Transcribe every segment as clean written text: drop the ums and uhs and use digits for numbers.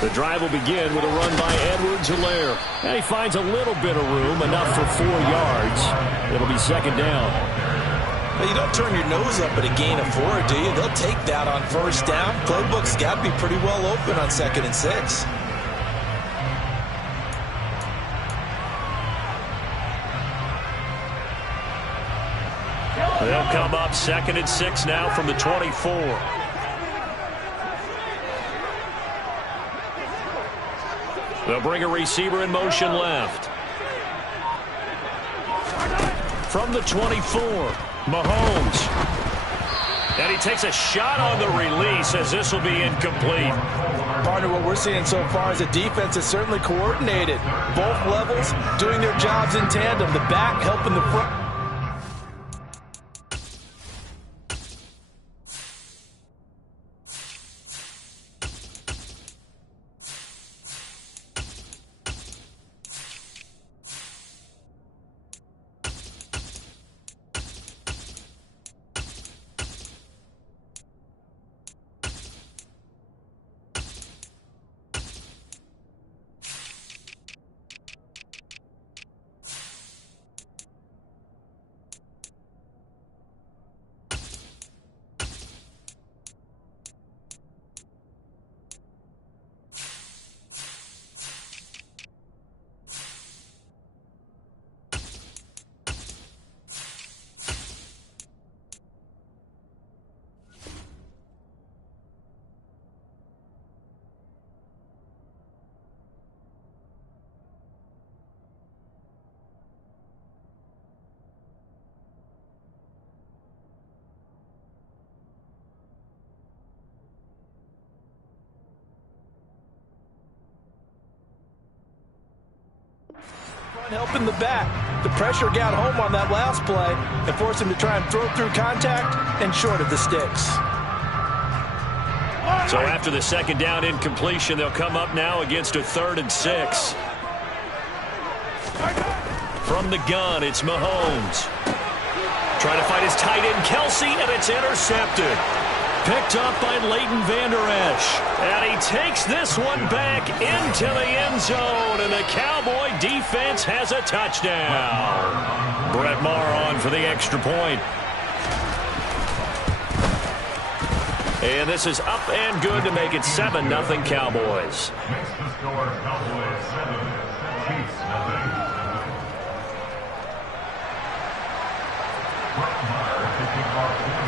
The drive will begin with a run by Edwards-Helaire. And he finds a little bit of room, enough for 4 yards. It'll be second down. Well, you don't turn your nose up at a gain of 4, do you? They'll take that on first down. Playbook's got to be pretty well open on 2nd and 6. They'll come up 2nd and 6 now from the 24. They'll bring a receiver in motion left. From the 24, Mahomes. And he takes a shot on the release as this will be incomplete. Partner, what we're seeing so far is the defense is certainly coordinated. Both levels doing their jobs in tandem. The back helping the front. Helping the back. The pressure got home on that last play and forced him to try and throw through contact and short of the sticks. So after the second down incompletion, they'll come up now against a 3rd and 6. From the gun, it's Mahomes. Trying to find his tight end, Kelce, and it's intercepted. Picked up by Leighton Vander Esch. And he takes this one back into the end zone. And the Cowboy defense has a touchdown. Brett Maher on for the extra point. And this is up and good to make it 7-0 Cowboys.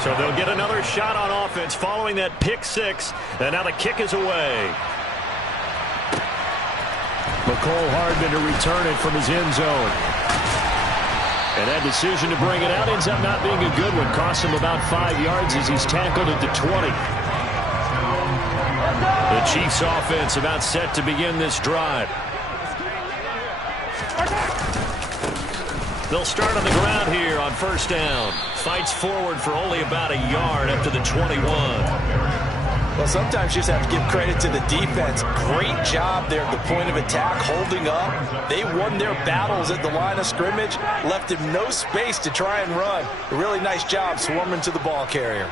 So they'll get another shot on offense following that pick 6. And now the kick is away. Mecole Hardman to return it from his end zone. And that decision to bring it out ends up not being a good one. Cost him about 5 yards as he's tackled at the 20. The Chiefs offense about set to begin this drive. They'll start on the ground here on first down. Fights forward for only about a yard up to the 21. Well, sometimes you just have to give credit to the defense. Great job there at the point of attack, holding up. They won their battles at the line of scrimmage, left him no space to try and run. A really nice job swarming to the ball carrier.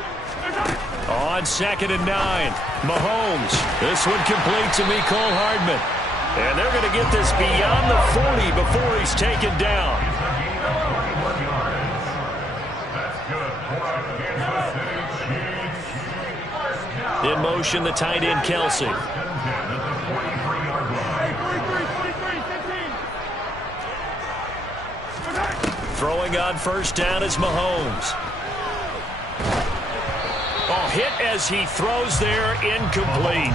On 2nd and 9, Mahomes. This one complete to Mecole Hardman. And they're going to get this beyond the 40 before he's taken down. In motion, the tight end, Kelce. Throwing on first down is Mahomes. Oh, hit as he throws there, incomplete.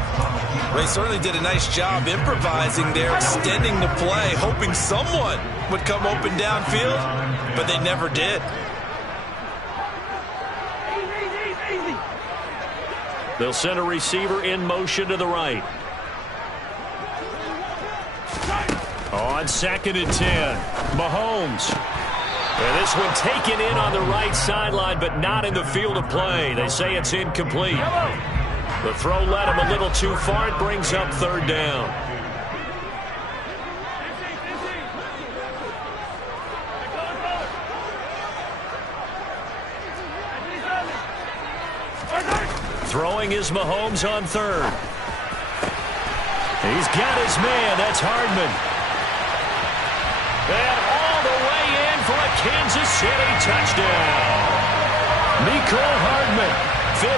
They certainly did a nice job improvising there, extending the play, hoping someone would come open downfield, but they never did. They'll send a receiver in motion to the right. On 2nd and 10, Mahomes. And this one taken in on the right sideline, but not in the field of play. They say it's incomplete. The throw led him a little too far. It brings up 3rd down. Throwing is Mahomes on 3rd. He's got his man. That's Hardman. And all the way in for a Kansas City touchdown. Mecole Hardman, 57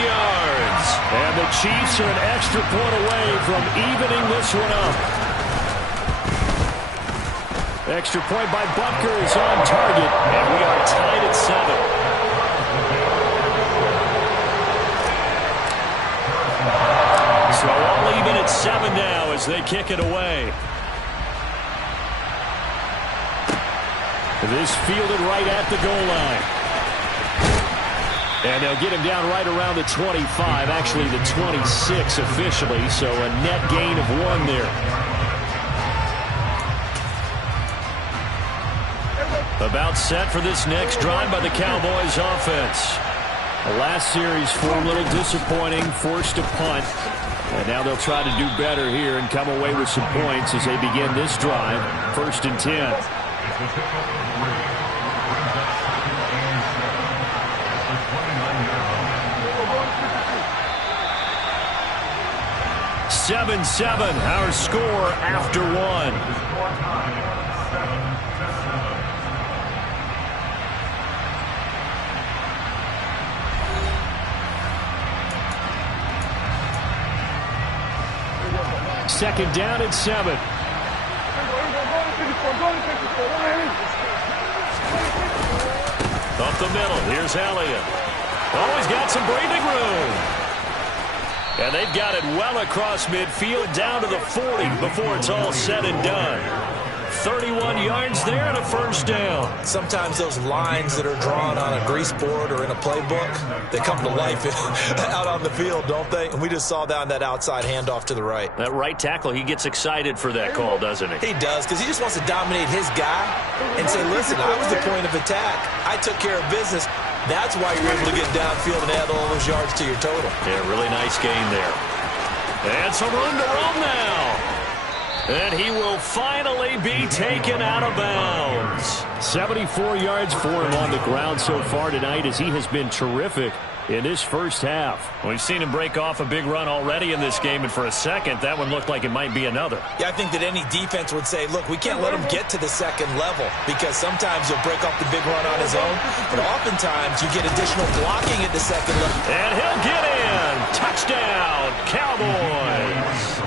yards. And the Chiefs are an extra point away from evening this one up. Extra point by Butker is on target, and we are tied at 7. So all even at 7 now as they kick it away. This fielded right at the goal line. And they'll get him down right around the 25, actually the 26 officially, so a net gain of 1 there. About set for this next drive by the Cowboys offense. The last series for a little disappointing, forced a punt. And now they'll try to do better here and come away with some points as they begin this drive. 1st and 10. 7-7, our score after 1. Second down at 7. Up the middle, here's Elliott. Oh, he's got some breathing room. And they've got it well across midfield down to the 40 before it's all said and done. 31 yards there and a 1st down. Sometimes those lines that are drawn on a grease board or in a playbook, they come to life out on the field, don't they? And we just saw that on that outside handoff to the right. That right tackle, he gets excited for that call, doesn't he? He does, because he just wants to dominate his guy and say, listen, I was the point of attack. I took care of business. That's why you're able to get downfield and add all those yards to your total. Yeah, really nice gain there. And some room to roam now. And he will finally be taken out of bounds. 74 yards for him on the ground so far tonight as he has been terrific in this first half. We've seen him break off a big run already in this game, and for a second, that one looked like it might be another. Yeah, I think that any defense would say, look, we can't let him get to the second level because sometimes he'll break off the big run on his own, but oftentimes you get additional blocking at the second level. And he'll get in. Touchdown, Cowboys.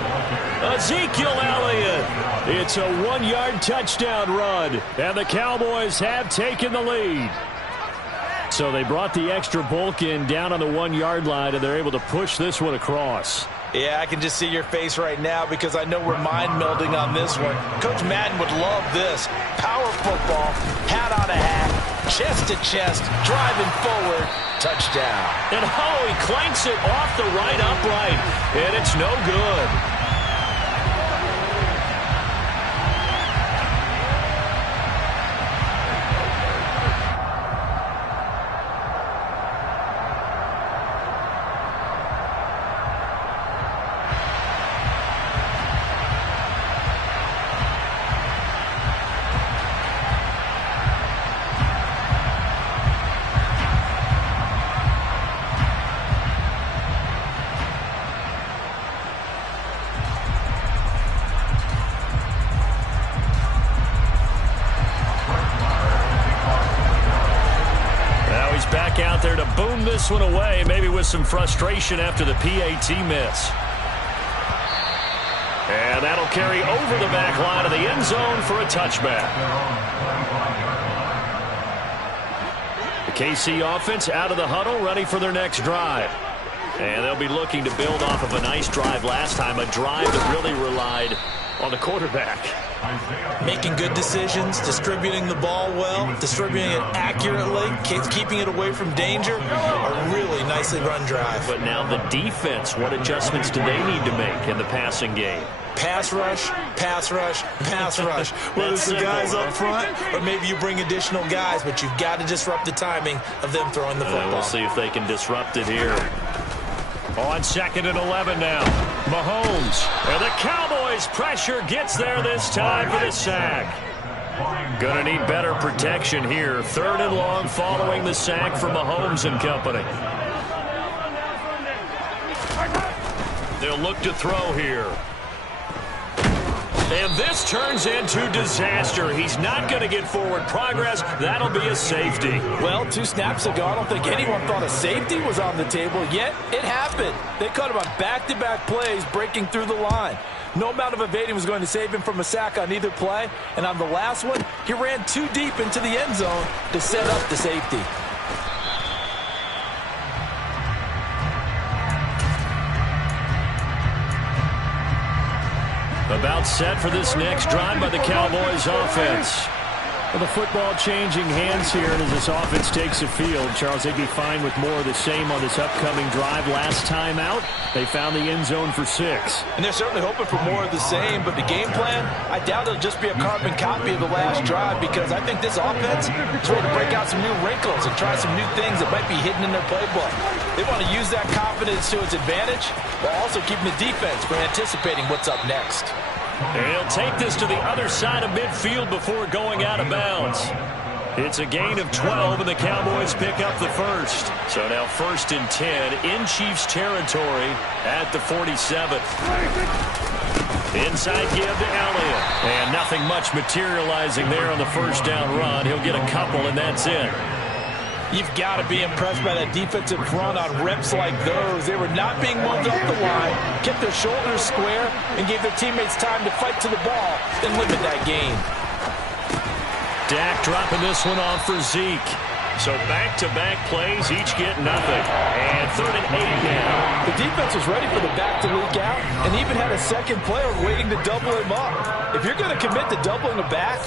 Ezekiel Elliott. It's a 1-yard touchdown run, and the Cowboys have taken the lead. So they brought the extra bulk in down on the 1-yard line, and they're able to push this one across. Yeah, I can just see your face right now because I know we're mind-melding on this one. Coach Madden would love this. Power football, hat on a hat, chest to chest, driving forward, touchdown. And he clanks it off the right upright, and it's no good. Out there to boom this one away, maybe with some frustration after the PAT miss. And that'll carry over the back line of the end zone for a touchback. The KC offense out of the huddle, ready for their next drive. And they'll be looking to build off of a nice drive last time, a drive that really relied on the quarterback. Making good decisions, distributing the ball well, distributing it accurately, keeping it away from danger. A really nicely run drive. But now the defense, what adjustments do they need to make in the passing game? Pass rush, pass rush, pass rush. Whether it's the guys up front or maybe you bring additional guys, but you've got to disrupt the timing of them throwing the football. We'll see if they can disrupt it here. On 2nd and 11 now. Mahomes. And the Cowboys pressure gets there this time for the sack. Gonna need better protection here. 3rd and long following the sack from Mahomes and company. They'll look to throw here. And this turns into disaster. He's not going to get forward progress. That'll be a safety. Well, 2 snaps ago, I don't think anyone thought a safety was on the table, yet it happened. They caught him on back-to-back plays, breaking through the line. No amount of evading was going to save him from a sack on either play. And on the last one, he ran too deep into the end zone to set up the safety. About set for this next drive by the Cowboys offense. Well, the football changing hands here, and as this offense takes the field, Charles, they'd be fine with more of the same on this upcoming drive. Last time out, they found the end zone for 6. And they're certainly hoping for more of the same, but the game plan, I doubt it'll just be a carbon copy of the last drive, because I think this offense is ready to break out some new wrinkles and try some new things that might be hidden in their playbook. They want to use that confidence to its advantage, while also keeping the defense from anticipating what's up next. And he'll take this to the other side of midfield before going out of bounds. It's a gain of 12, and the Cowboys pick up the first. So now 1st and 10 in Chiefs territory at the 47. Inside give to Elliott. And nothing much materializing there on the first down run. He'll get a couple, and that's it. You've got to be impressed by that defensive front on reps like those. They were not being moved off the line, kept their shoulders square, and gave their teammates time to fight to the ball and limit that gain. Dak dropping this one off for Zeke. So back-to-back plays, each get nothing. And 3rd and 8 now. The defense was ready for the back to leak out and even had a second player waiting to double him up. If you're going to commit to doubling a back,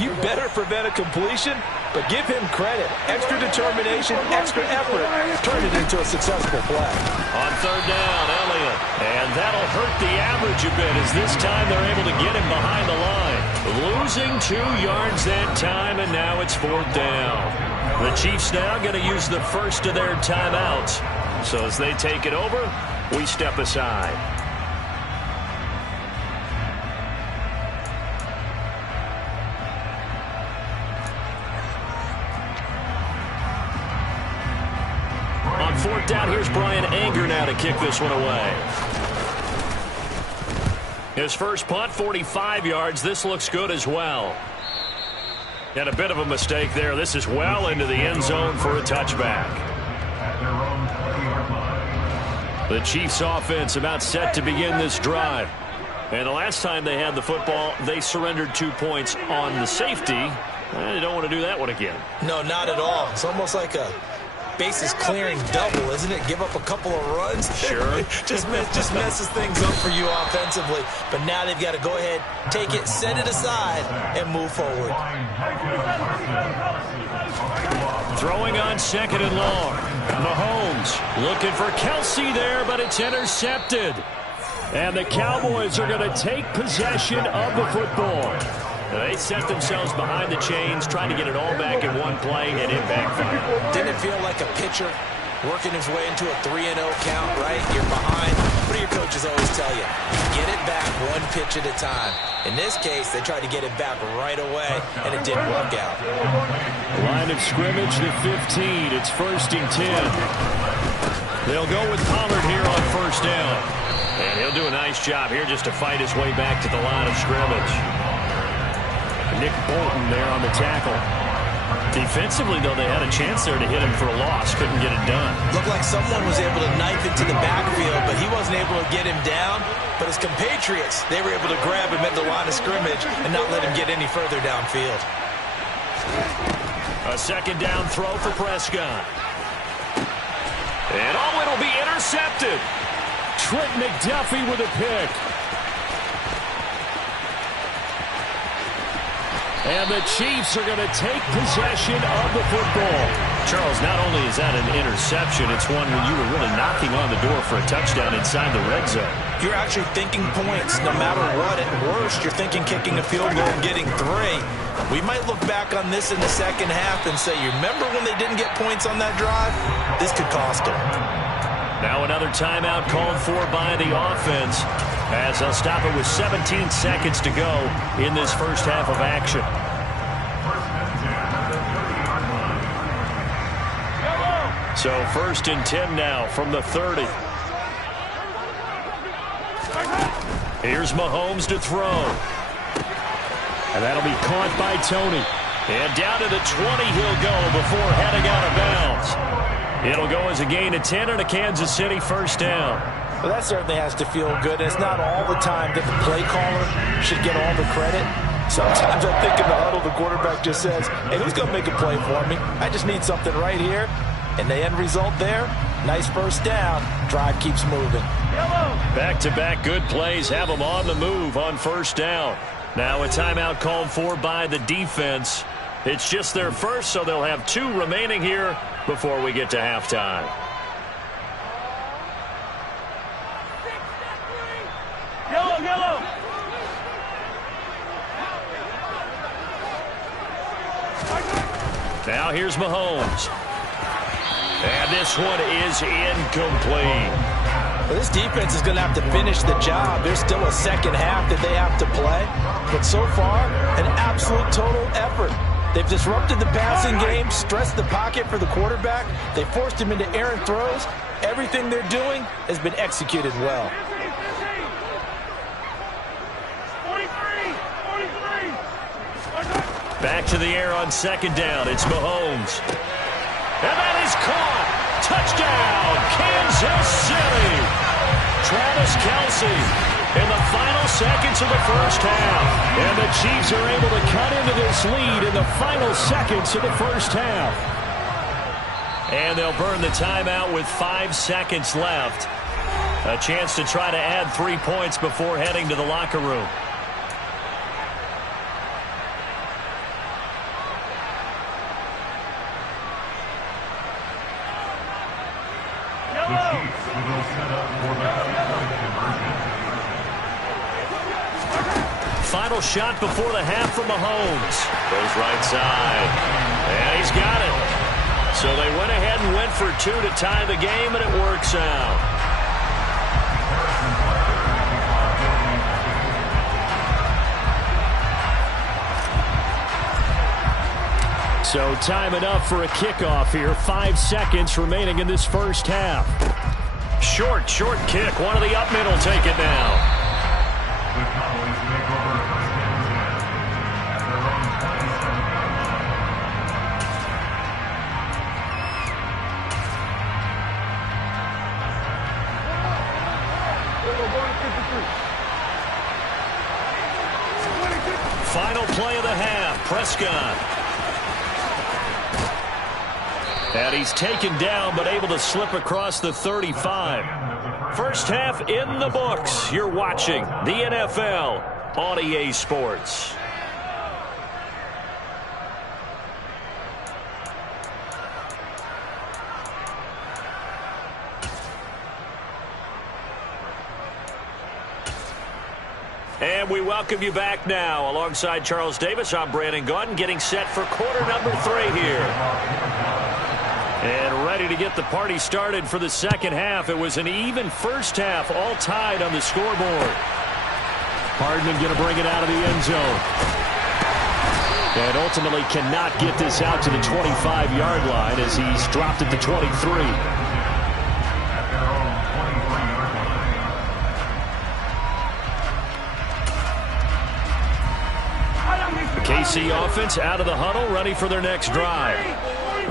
you better prevent a completion, but give him credit. Extra determination, extra effort, turn it into a successful play. On 3rd down, Elliott. And that'll hurt the average a bit, as this time they're able to get him behind the line. Losing 2 yards that time, and now it's 4th down. The Chiefs now going to use the first of their timeouts. So as they take it over, we step aside. On 4th down, here's Brian Anger now to kick this one away. His first punt, 45 yards. This looks good as well. And a bit of a mistake there. This is well into the end zone for a touchback. The Chiefs offense about set to begin this drive. And the last time they had the football, they surrendered 2 points on the safety. They don't want to do that one again. No, not at all. It's almost like a bases clearing double, isn't it? Give up a couple of runs. Sure. just messes things up for you offensively. But now they've got to go ahead, take it, set it aside, and move forward. Throwing on 2nd and long. Mahomes looking for Kelce there, but it's intercepted. And the Cowboys are going to take possession of the football. They set themselves behind the chains, trying to get it all back in one play, and it backfired. Didn't it feel like a pitcher working his way into a 3-0 count, right? You're behind. What do your coaches always tell you? Get it back one pitch at a time. In this case, they tried to get it back right away, and it didn't work out. Line of scrimmage, the 15. It's 1st and 10. They'll go with Pollard here on 1st down. And he'll do a nice job here just to fight his way back to the line of scrimmage. Nick Bolton there on the tackle. Defensively, though, they had a chance there to hit him for a loss. Couldn't get it done. Looked like someone was able to knife into the backfield, but he wasn't able to get him down. But his compatriots, they were able to grab him at the line of scrimmage and not let him get any further downfield. A 2nd down throw for Prescott. And it'll be intercepted. Trent McDuffie with a pick. And the Chiefs are going to take possession of the football. Charles, not only is that an interception, it's one when you were really knocking on the door for a touchdown inside the red zone. You're actually thinking points no matter what. At worst, you're thinking kicking a field goal and getting 3. We might look back on this in the second half and say, you remember when they didn't get points on that drive? This could cost them. Now another timeout called for by the offense, as they'll stop it with 17 seconds to go in this first half of action. So 1st and 10 now from the 30. Here's Mahomes to throw. And that'll be caught by Tony. And down to the 20 he'll go before heading out of bounds. It'll go as a gain of 10 and a Kansas City first down. Well, that certainly has to feel good. It's not all the time that the play caller should get all the credit. Sometimes I think in the huddle, the quarterback just says, hey, who's going to make a play for me? I just need something right here. And the end result there, nice first down. Drive keeps moving. Back-to-back good plays have them on the move on first down. Now a timeout called for by the defense. It's just their first, so they'll have 2 remaining here before we get to halftime. Yellow. Now here's Mahomes. And this one is incomplete. Well, this defense is going to have to finish the job. There's still a second half that they have to play. But so far, an absolute total effort. They've disrupted the passing game, stressed the pocket for the quarterback. They forced him into errant throws. Everything they're doing has been executed well. Back to the air on second down. It's Mahomes. And that is caught. Touchdown, Kansas City. Travis Kelce in the final seconds of the first half. And the Chiefs are able to cut into this lead in the final seconds of the first half. And they'll burn the timeout with 5 seconds left. A chance to try to add 3 points before heading to the locker room. Final shot before the half from Mahomes. Goes right side. And he's got it. So they went ahead and went for 2 to tie the game, and it works out. So time enough for a kickoff here. 5 seconds remaining in this first half. Short kick. One of the up middle take it now. Final play of the half. Prescott. And he's taken down, but able to slip across the 35. First half in the books. You're watching the NFL on EA Sports. And we welcome you back now. Alongside Charles Davis, I'm Brandon Gaudin, getting set for quarter number 3 here. And ready to get the party started for the second half. It was an even first half, all tied on the scoreboard. Hardman going to bring it out of the end zone. And ultimately cannot get this out to the 25-yard line as he's dropped at the 23. KC offense out of the huddle, ready for their next drive.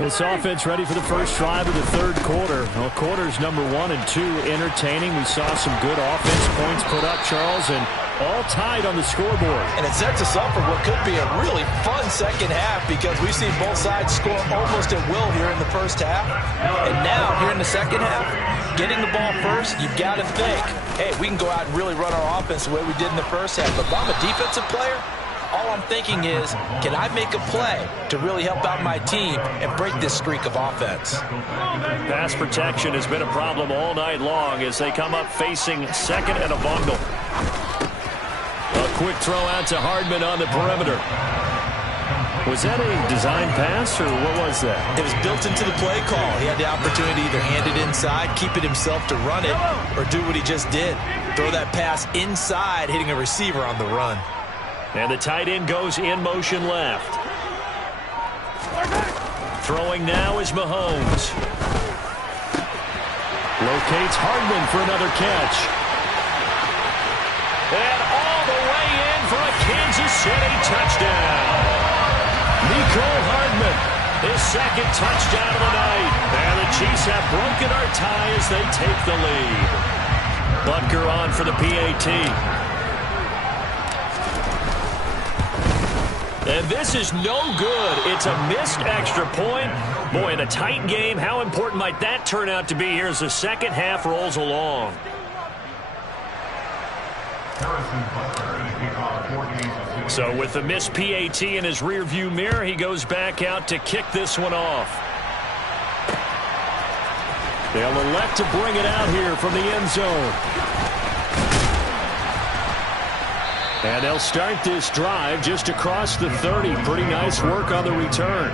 This offense ready for the first drive of the third quarter. Well, quarters number 1 and 2 entertaining. We saw some good offense points put up, Charles, and all tied on the scoreboard. And it sets us up for what could be a really fun second half because we've seen both sides score almost at will here in the first half. And now, here in the second half, getting the ball first, you've got to think, hey, we can go out and really run our offense the way we did in the first half. But if I'm a defensive player, all I'm thinking is, can I make a play to really help out my team and break this streak of offense? Pass protection has been a problem all night long as they come up facing second and a bungle. A quick throw out to Hardman on the perimeter. Was that a design pass, or what was that? It was built into the play call. He had the opportunity to either hand it inside, keep it himself to run it, or do what he just did. Throw that pass inside, hitting a receiver on the run. And the tight end goes in motion left. Throwing now is Mahomes. Locates Hardman for another catch. for a Kansas City touchdown. Mecole Hardman, his second touchdown of the night. And the Chiefs have broken our tie as they take the lead. Butker on for the PAT. And this is no good. It's a missed extra point. Boy, in a tight game, how important might that turn out to be here as the second half rolls along? So with the missed PAT in his rearview mirror, he goes back out to kick this one off. They'll elect to bring it out here from the end zone. And they'll start this drive just across the 30. Pretty nice work on the return.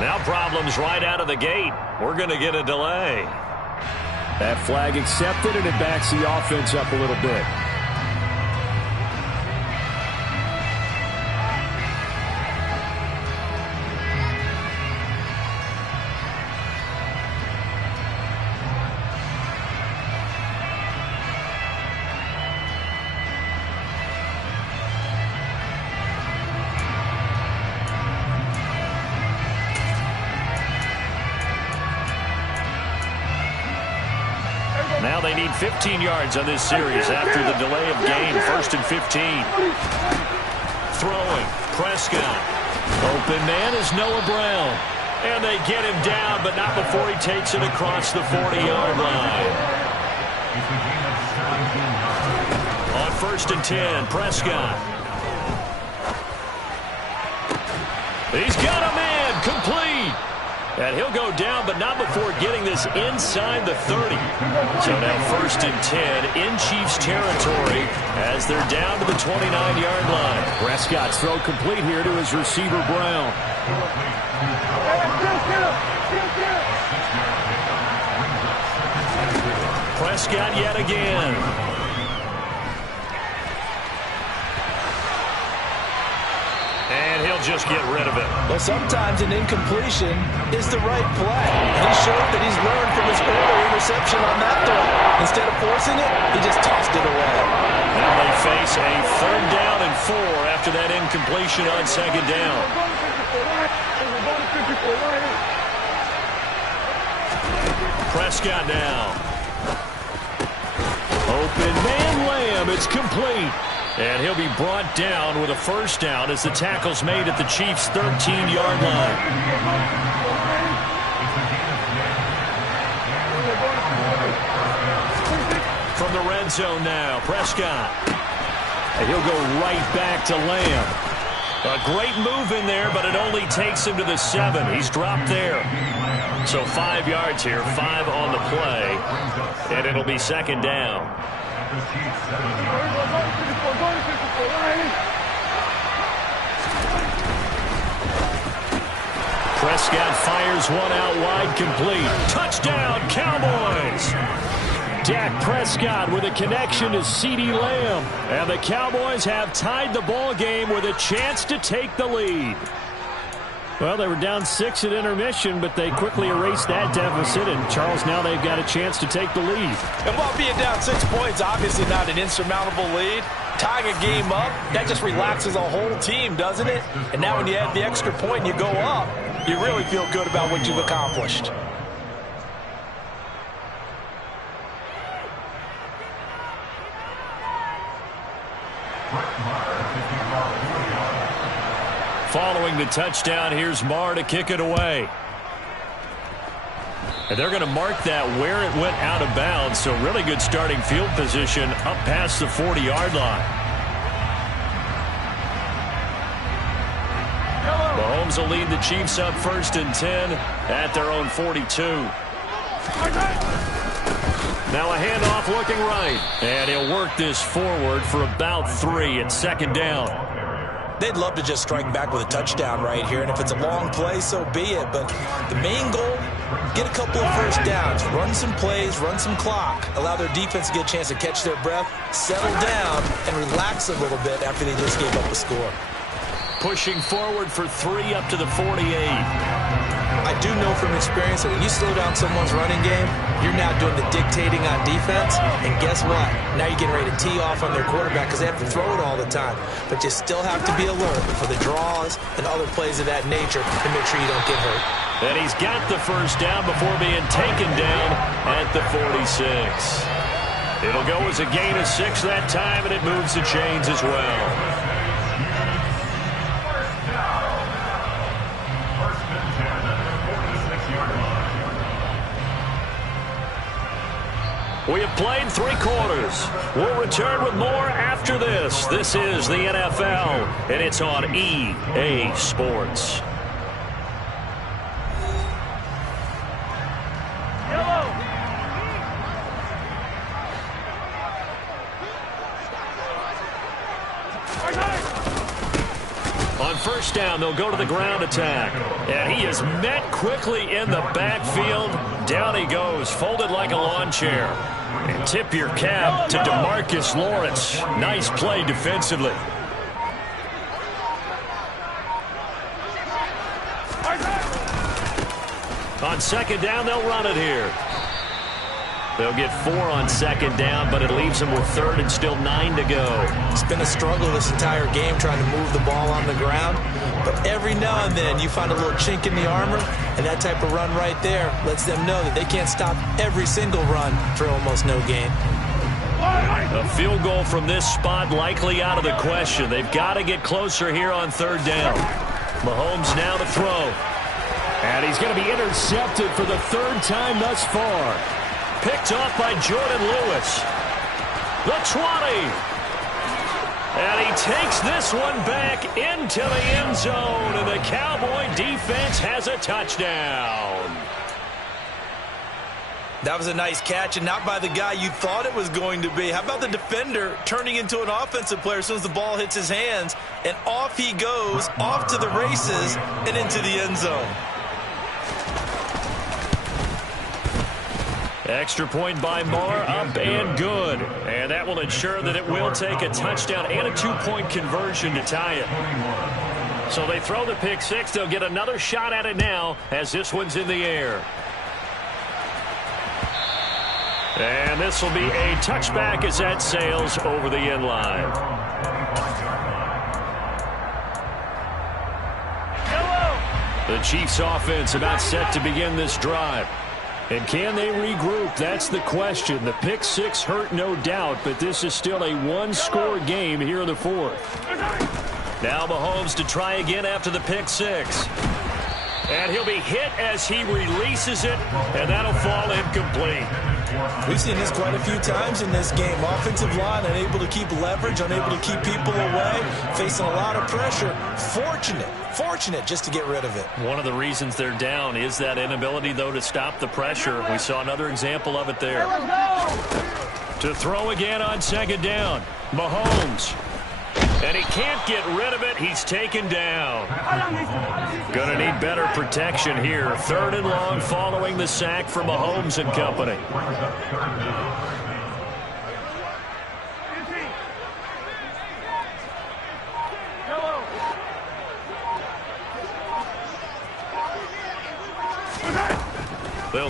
Now problems right out of the gate. We're going to get a delay. That flag accepted, and it backs the offense up a little bit. Now they need 15 yards on this series after the delay of game. 1st and 15. Throwing. Prescott. Open man is Noah Brown. And they get him down, but not before he takes it across the 40-yard line. On 1st and 10, Prescott. He's got a man. Complete. And he'll go down, but not before getting this inside the 30. So now 1st and 10 in Chiefs territory as they're down to the 29-yard line. Prescott's throw complete here to his receiver, Brown. Prescott yet again. And he'll just get rid of it. Well, sometimes an incompletion is the right play. He showed that he's learned from his earlier interception on that throw. Instead of forcing it, he just tossed it away. Now they face a 3rd down and 4 after that incompletion on 2nd down. Prescott now. Open man Lamb. It's complete. And he'll be brought down with a 1st down as the tackle's made at the Chiefs' 13-yard line. From the red zone now, Prescott. And he'll go right back to Lamb. A great move in there, but it only takes him to the 7. He's dropped there. So 5 yards here, 5 on the play. And it'll be 2nd down. Prescott fires one out wide, complete. Touchdown, Cowboys! Dak Prescott with a connection to CeeDee Lamb. And the Cowboys have tied the ball game with a chance to take the lead. Well, they were down 6 at intermission, but they quickly erased that deficit. And, Charles, now they've got a chance to take the lead. And while being down 6 points, obviously not an insurmountable lead, tying a game up, that just relaxes a whole team, doesn't it? And now when you add the extra point and you go up, you really feel good about what you've accomplished. Following the touchdown, here's Marr to kick it away. And they're going to mark that where it went out of bounds, so really good starting field position up past the 40-yard line. Mahomes will lead the Chiefs up 1st and 10 at their own 42. Now a handoff looking right. And he'll work this forward for about 3 at 2nd down. They'd love to just strike back with a touchdown right here, and if it's a long play, so be it. But the main goal, get a couple of first downs, run some plays, run some clock, allow their defense to get a chance to catch their breath, settle down, and relax a little bit after they just gave up a score. Pushing forward for 3 up to the 48. I do know from experience that when you slow down someone's running game, you're now doing the dictating on defense, and guess what? Now you're getting ready to tee off on their quarterback because they have to throw it all the time. But you still have to be alert for the draws and other plays of that nature to make sure you don't get hurt. And he's got the first down before being taken down at the 46. It'll go as a gain of 6 that time, and it moves the chains as well. We have played 3 quarters. We'll return with more after this. This is the NFL, and it's on EA Sports. On 1st down, they'll go to the ground attack. And he is met quickly in the backfield. Down he goes, folded like a lawn chair. And tip your cap to DeMarcus Lawrence. Nice play defensively. On 2nd down, they'll run it here. They'll get 4 on 2nd down, but it leaves them with 3rd and still 9 to go. It's been a struggle this entire game trying to move the ball on the ground. But every now and then you find a little chink in the armor, and that type of run right there lets them know that they can't stop every single run for almost no gain. A field goal from this spot likely out of the question. They've got to get closer here on 3rd down. Mahomes now to throw. And he's going to be intercepted for the 3rd time thus far. Picked off by Jordan Lewis. The 20. And he takes this one back into the end zone. And the Cowboy defense has a touchdown. That was a nice catch, and not by the guy you thought it was going to be. How about the defender turning into an offensive player as soon as the ball hits his hands? And off he goes, off to the races, and into the end zone. Extra point by Marr, up and good. And that will ensure that it will take a touchdown and a 2-point conversion to tie it. So they throw the pick 6. They'll get another shot at it now as this one's in the air. And this will be a touchback as that sails over the end line. The Chiefs offense about set to begin this drive. And can they regroup? That's the question. The pick 6 hurt, no doubt, but this is still a 1-score game here in the 4th. Now Mahomes to try again after the pick 6. And he'll be hit as he releases it, and that'll fall incomplete. We've seen this quite a few times in this game. Offensive line unable to keep leverage, unable to keep people away, facing a lot of pressure. Fortunate just to get rid of it. One of the reasons they're down is that inability, though, to stop the pressure. We saw another example of it there. To throw again on 2nd down. Mahomes. And he can't get rid of it. He's taken down. Gonna need better protection here. 3rd and long following the sack from Mahomes and company.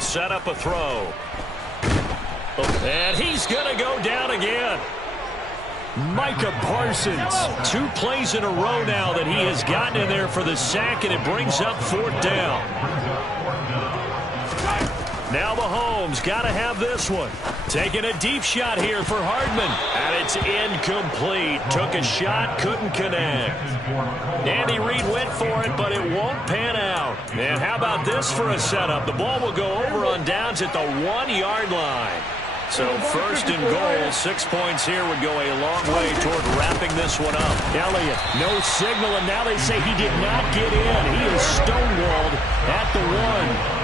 set up a throw. And he's going to go down again. Micah Parsons, 2 plays in a row now that he has gotten in there for the sack, and it brings up 4th down. Now Mahomes got to have this one. Taking a deep shot here for Hardman. And it's incomplete. Took a shot, couldn't connect. Andy Reid went for it, but it won't pan out. And how about this for a setup? The ball will go over on downs at the 1-yard line. So 1st and goal, 6 points here would go a long way toward wrapping this one up. Elliott, no signal, and now they say he did not get in. He is stonewalled at the 1.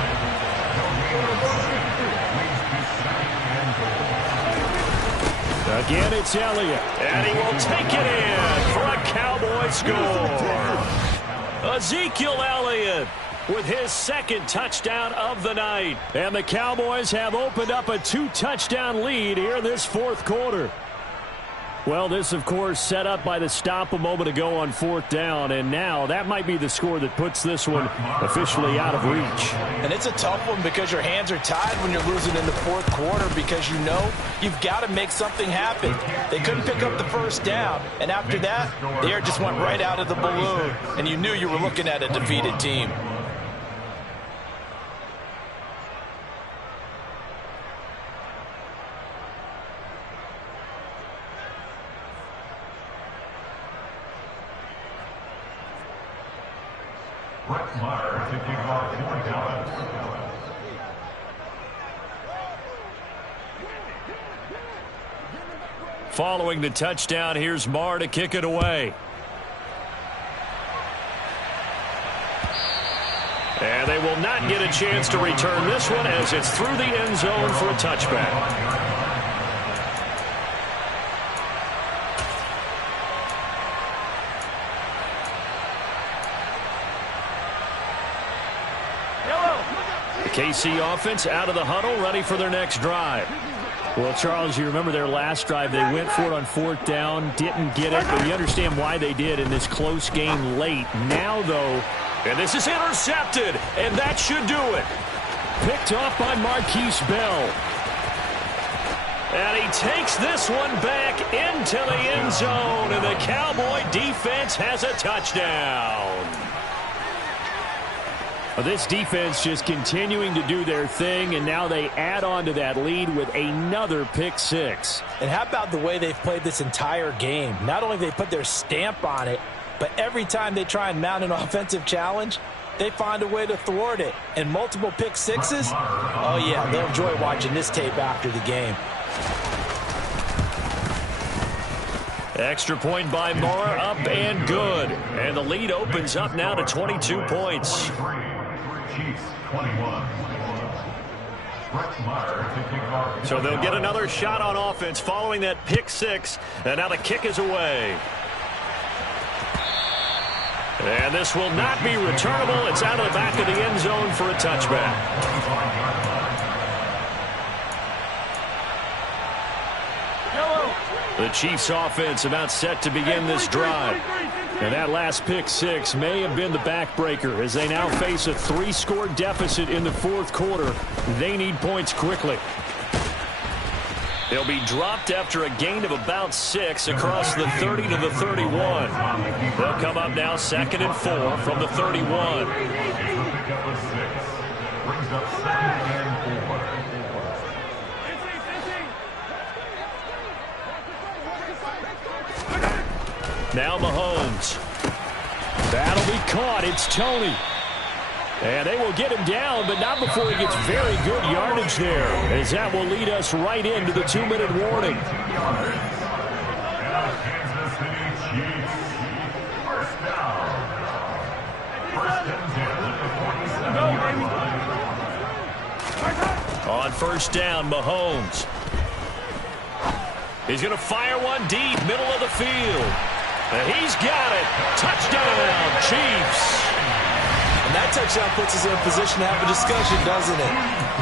Again, it's Elliott. And he will take it in for a Cowboy score. Ezekiel Elliott with his 2nd touchdown of the night. And the Cowboys have opened up a 2-touchdown lead here in this 4th quarter. Well, this, of course, set up by the stop a moment ago on 4th down, and now that might be the score that puts this one officially out of reach. And it's a tough one because your hands are tied when you're losing in the 4th quarter because you know you've got to make something happen. They couldn't pick up the 1st down, and after that, the air just went right out of the balloon, and you knew you were looking at a defeated team. Following the touchdown, here's Marr to kick it away. And they will not get a chance to return this one as it's through the end zone for a touchback. The KC offense out of the huddle, ready for their next drive. Well, Charles, you remember their last drive. They went for it on 4th down, didn't get it, but you understand why they did in this close game late. Now, though, and this is intercepted, and that should do it. Picked off by Marquise Bell. And he takes this one back into the end zone, and the Cowboy defense has a touchdown. This defense just continuing to do their thing, and now they add on to that lead with another pick 6. And how about the way they've played this entire game? Not only have they put their stamp on it, but every time they try and mount an offensive challenge, they find a way to thwart it. And multiple pick 6s? Oh, yeah, they'll enjoy watching this tape after the game. Extra point by Marr, up and good. And the lead opens up now to 22 points. So they'll get another shot on offense following that pick 6. And now the kick is away. And this will not be returnable. It's out of the back of the end zone for a touchback. The Chiefs offense about set to begin this drive. And that last pick 6 may have been the backbreaker as they now face a 3-score deficit in the 4th quarter. They need points quickly. They'll be dropped after a gain of about 6 across the 30 to the 31. They'll come up now 2nd and 4 from the 31. Now Mahomes. That'll be caught. It's Tony. And they will get him down, but not before he gets very good yardage there, as that will lead us right into the 2-minute warning. On 1st down, Mahomes. He's going to fire one deep, middle of the field. And he's got it. Touchdown, Chiefs. And that touchdown puts us in a position to have a discussion, doesn't it?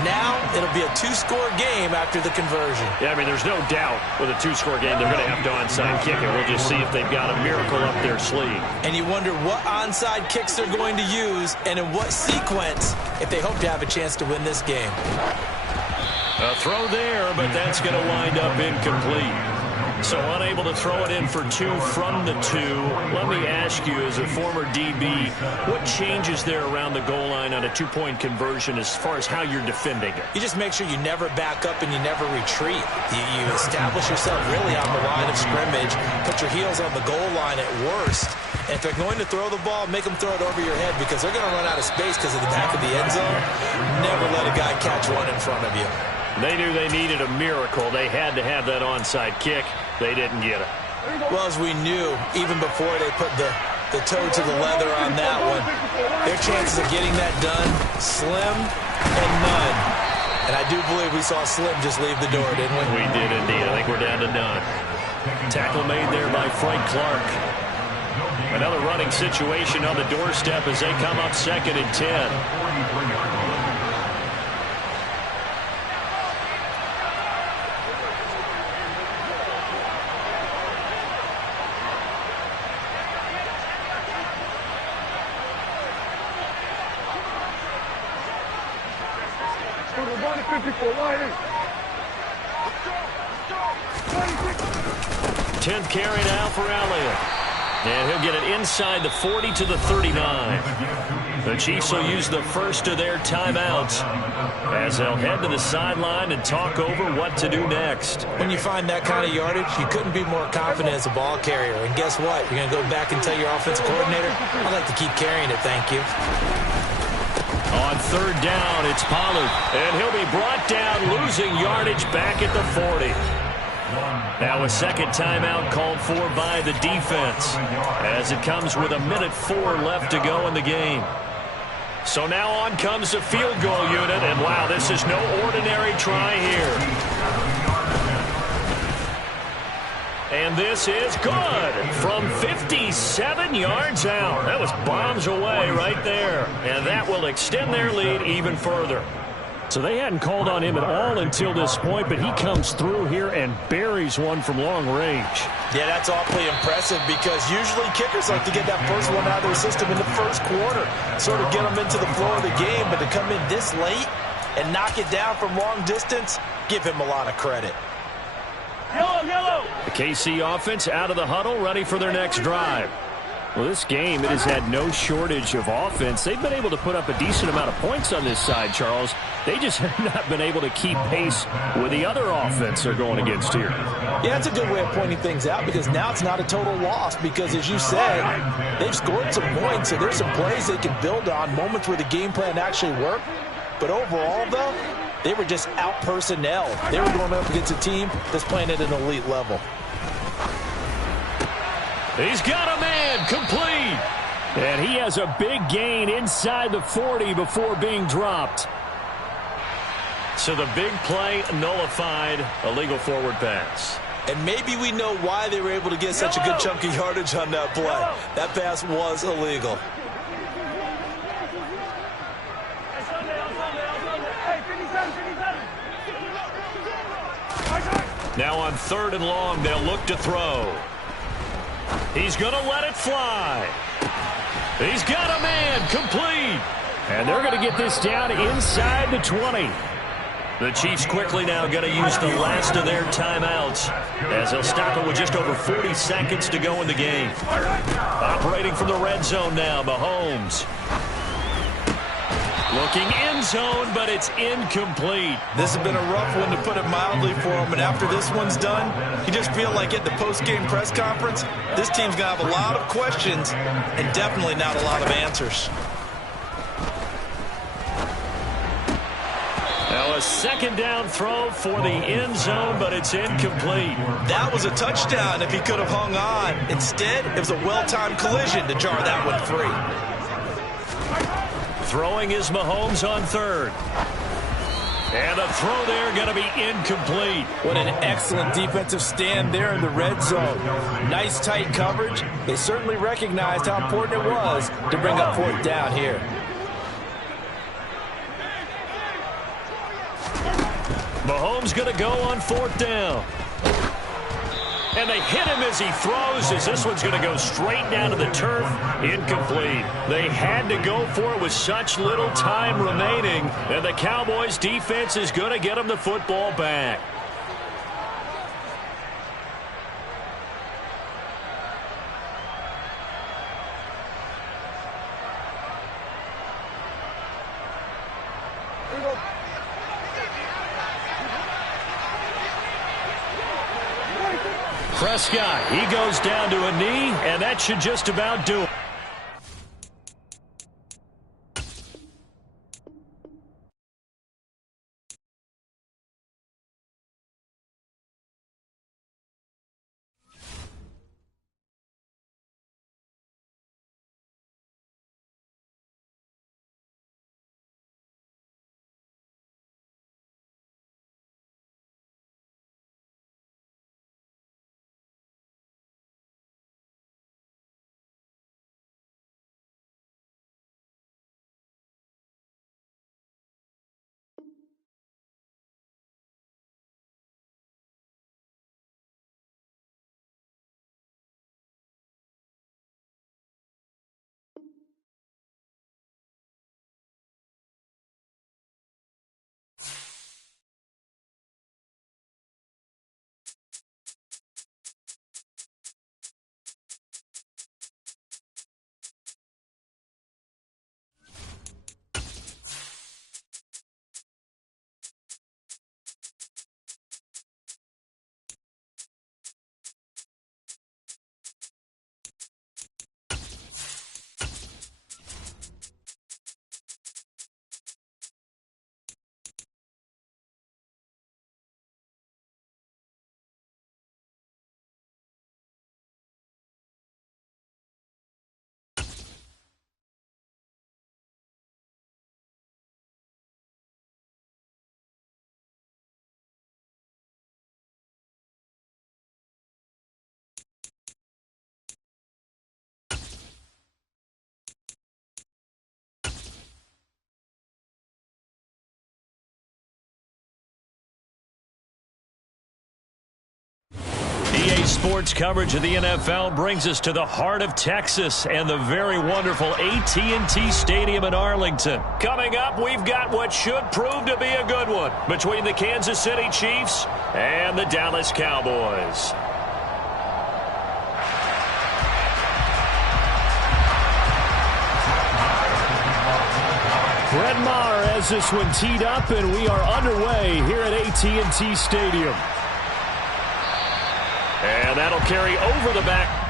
Now it'll be a two-score game after the conversion. Yeah, I mean, there's no doubt with a two-score game they're going to have to onside kick it. We'll just see if they've got a miracle up their sleeve. And you wonder what onside kicks they're going to use and in what sequence if they hope to have a chance to win this game. A throw there, but that's going to wind up incomplete. So unable to throw it in for two from the two. Let me ask you, as a former DB, what changes there around the goal line on a two-point conversion as far as how you're defending it? You just make sure you never back up and you never retreat. You establish yourself really on the line of scrimmage, put your heels on the goal line at worst. And if they're going to throw the ball, make them throw it over your head because they're going to run out of space because of the back of the end zone. Never let a guy catch one in front of you. They knew they needed a miracle. They had to have that onside kick. They didn't get it. Well, as we knew, even before they put the toe to the leather on that one, their chances of getting that done, slim and none. And I do believe we saw Slim just leave the door, didn't we? We did indeed. I think we're down to none. Tackle made there by Frank Clark. Another running situation on the doorstep as they come up 2nd and 10. Tenth carry now for Elliott. And he'll get it inside the 40 to the 39. The Chiefs will use the first of their timeouts as they'll head to the sideline and talk over what to do next. When you find that kind of yardage, you couldn't be more confident as a ball carrier. And guess what? You're going to go back and tell your offensive coordinator, I'd like to keep carrying it, thank you. On 3rd down, it's Pollard. And he'll be brought down, losing yardage back at the 40. Now a second timeout called for by the defense as it comes with 1:04 left to go in the game. So now on comes the field goal unit, and wow, this is no ordinary try here. And this is good from 57 yards out. That was bombs away right there, and that will extend their lead even further. So they hadn't called on him at all until this point, but he comes through here and buries one from long range. Yeah, that's awfully impressive because usually kickers like to get that first one out of their system in the first quarter, sort of get them into the flow of the game, but to come in this late and knock it down from long distance, give him a lot of credit. The KC offense out of the huddle, ready for their next drive. Well, this game, it has had no shortage of offense. They've been able to put up a decent amount of points on this side, Charles. They just have not been able to keep pace with the other offense they're going against here. Yeah, that's a good way of pointing things out because now it's not a total loss because, as you said, they've scored some points, so there's some plays they can build on, moments where the game plan actually worked. But overall, though, they were just out-personnel. They were going up against a team that's playing at an elite level. He's got a man, complete. And he has a big gain inside the 40 before being dropped. So the big play nullified, a legal forward pass. And maybe we know why they were able to get such a good chunk of yardage on that play. That pass was illegal. Now on 3rd and long, they'll look to throw. He's going to let it fly. He's got a man, complete. And they're going to get this down inside the 20. The Chiefs quickly now going to use the last of their timeouts as they'll stop it with just over 40 seconds to go in the game. Operating from the red zone now, Mahomes. Looking end zone, but it's incomplete. This has been a rough one, to put it mildly, for him. And after this one's done, you just feel like at the post-game press conference, this team's going to have a lot of questions and definitely not a lot of answers. Now a second down throw for the end zone, but it's incomplete. That was a touchdown if he could have hung on. Instead, it was a well-timed collision to jar that one free. Throwing is Mahomes on 3rd. And a throw there going to be incomplete. What an excellent defensive stand there in the red zone. Nice tight coverage. They certainly recognized how important it was to bring up 4th down here. Mahomes going to go on 4th down. And they hit him as he throws, as this one's going to go straight down to the turf. Incomplete. They had to go for it with such little time remaining, and the Cowboys defense is going to get him the football back. Prescott, he goes down to a knee, and that should just about do it. EA Sports coverage of the NFL brings us to the heart of Texas and the very wonderful AT&T Stadium in Arlington. Coming up, we've got what should prove to be a good one between the Kansas City Chiefs and the Dallas Cowboys. Brett Maher has this one teed up, and we are underway here at AT&T Stadium. And that'll carry over the back.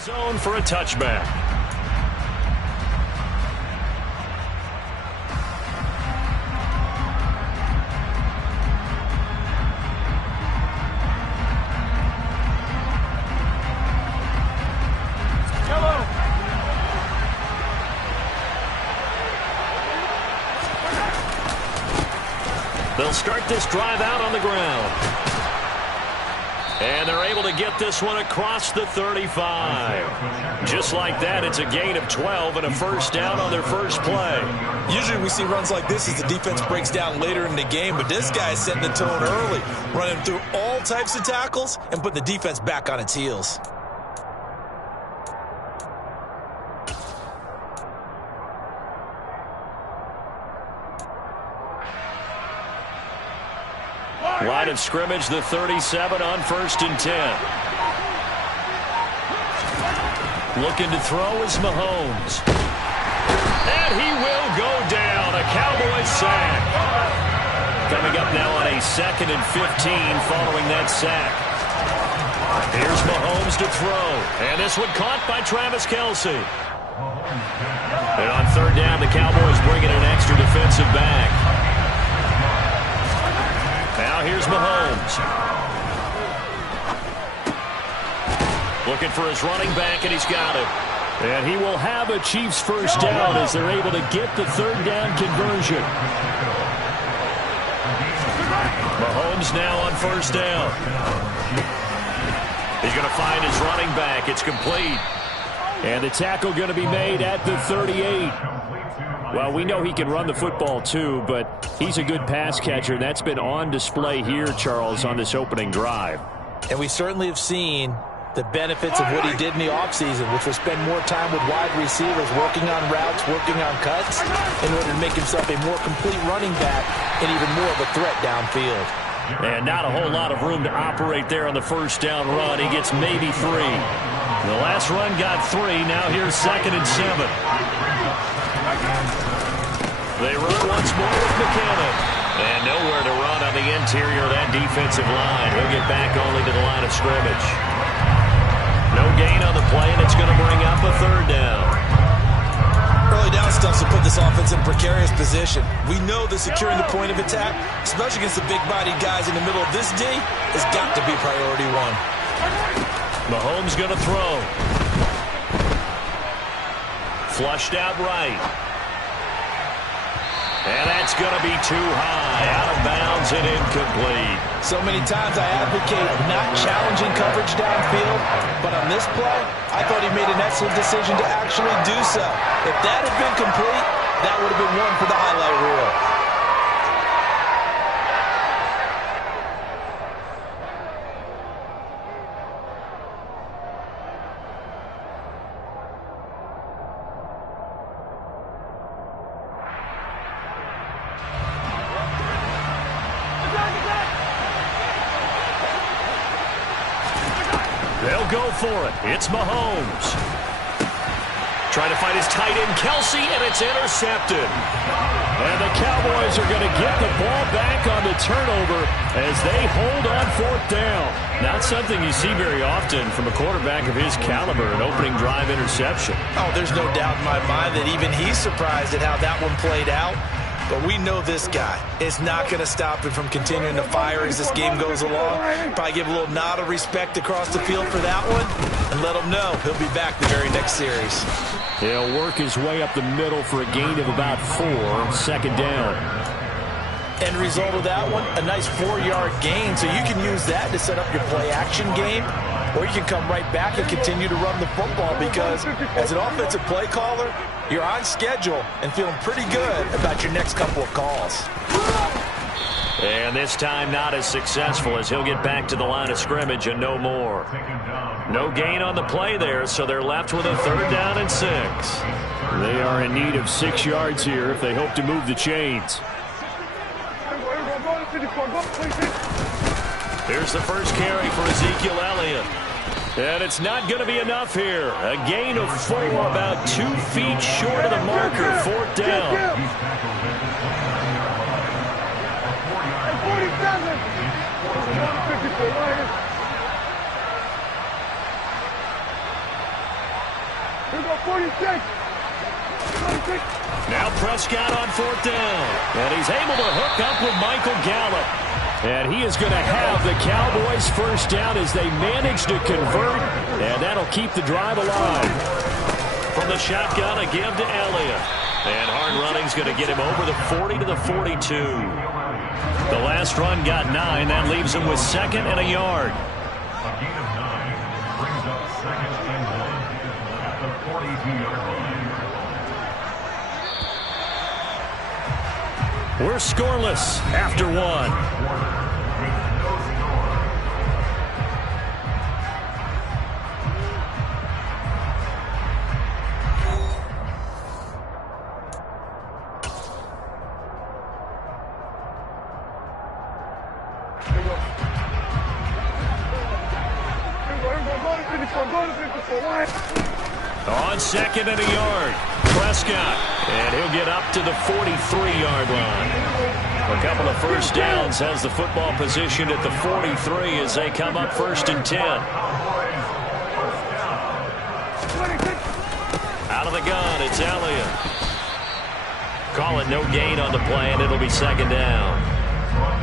Zone for a touchback. They'll start this drive out on the ground. And they're able to get this one across the 35. Just like that, it's a gain of 12 and a first down on their first play. Usually we see runs like this as the defense breaks down later in the game, but this guy is setting the tone early, running through all types of tackles and putting the defense back on its heels. Line of scrimmage, the 37 on 1st and 10. Looking to throw is Mahomes. And he will go down. A Cowboys sack. Coming up now on a 2nd and 15 following that sack. Here's Mahomes to throw. And this one caught by Travis Kelce. And on 3rd down, the Cowboys bring in an extra defensive back. Now here's Mahomes. Looking for his running back, and he's got it. And he will have a Chiefs first down as they're able to get the 3rd down conversion. Mahomes now on 1st down. He's going to find his running back. It's complete. And the tackle going to be made at the 38. Well, we know he can run the football too, but he's a good pass catcher, and that's been on display here, Charles, on this opening drive. And we certainly have seen the benefits of what he did in the offseason, which was spend more time with wide receivers, working on routes, working on cuts, in order to make himself a more complete running back and even more of a threat downfield. And not a whole lot of room to operate there on the 1st down run. He gets maybe 3. The last run got 3. Now here's 2nd and 7. They run once more with McKinnon. And nowhere to run on the interior of that defensive line. He'll get back only to the line of scrimmage. No gain on the play, and it's going to bring up a 3rd down. Early down stuff to put this offense in a precarious position. We know that securing the point of attack, especially against the big-bodied guys in the middle of this D, has got to be priority 1. Mahomes going to throw. Flushed out right. And that's going to be too high, out of bounds and incomplete. So many times I advocate not challenging coverage downfield, but on this play, I thought he made an excellent decision to actually do so. If that had been complete, that would have been one for the highlight reel. They'll go for it. It's Mahomes. Trying to find his tight end, Kelce, and it's intercepted. And the Cowboys are going to get the ball back on the turnover as they hold on 4th down. Not something you see very often from a quarterback of his caliber, an opening drive interception. Oh, there's no doubt in my mind that even he's surprised at how that one played out. But we know this guy is not going to stop him from continuing to fire as this game goes along. Probably give a little nod of respect across the field for that one and let him know he'll be back the very next series. He'll work his way up the middle for a gain of about 4, 2nd down. End result of that one, a nice 4-yard gain, so you can use that to set up your play-action game, or you can come right back and continue to run the football because as an offensive play caller, you're on schedule and feeling pretty good about your next couple of calls. And this time not as successful as he'll get back to the line of scrimmage and no more. No gain on the play there, so they're left with a 3rd down and 6. They are in need of 6 yards here if they hope to move the chains. Here's the first carry for Ezekiel Elliott. And it's not going to be enough here. A gain of 4, about 2 feet short of the marker, 4th down. Now Prescott on 4th down. And he's able to hook up with Michael Gallup. And he is going to have the Cowboys first down as they manage to convert. And that'll keep the drive alive. From the shotgun, a give to Elliott. And hard running's going to get him over the 40 to the 42. The last run got 9. That leaves him with 2nd and a yard. A gain of 9 brings up 2nd and 1 at the 42-yard line. We're scoreless after 1. On second and a yard, Prescott, and he'll get up to the 43-yard line. A couple of first downs has the football position at the 43 as they come up 1st and 10. Out of the gun, it's Elliott. Call it no gain on the play, and it'll be 2nd down.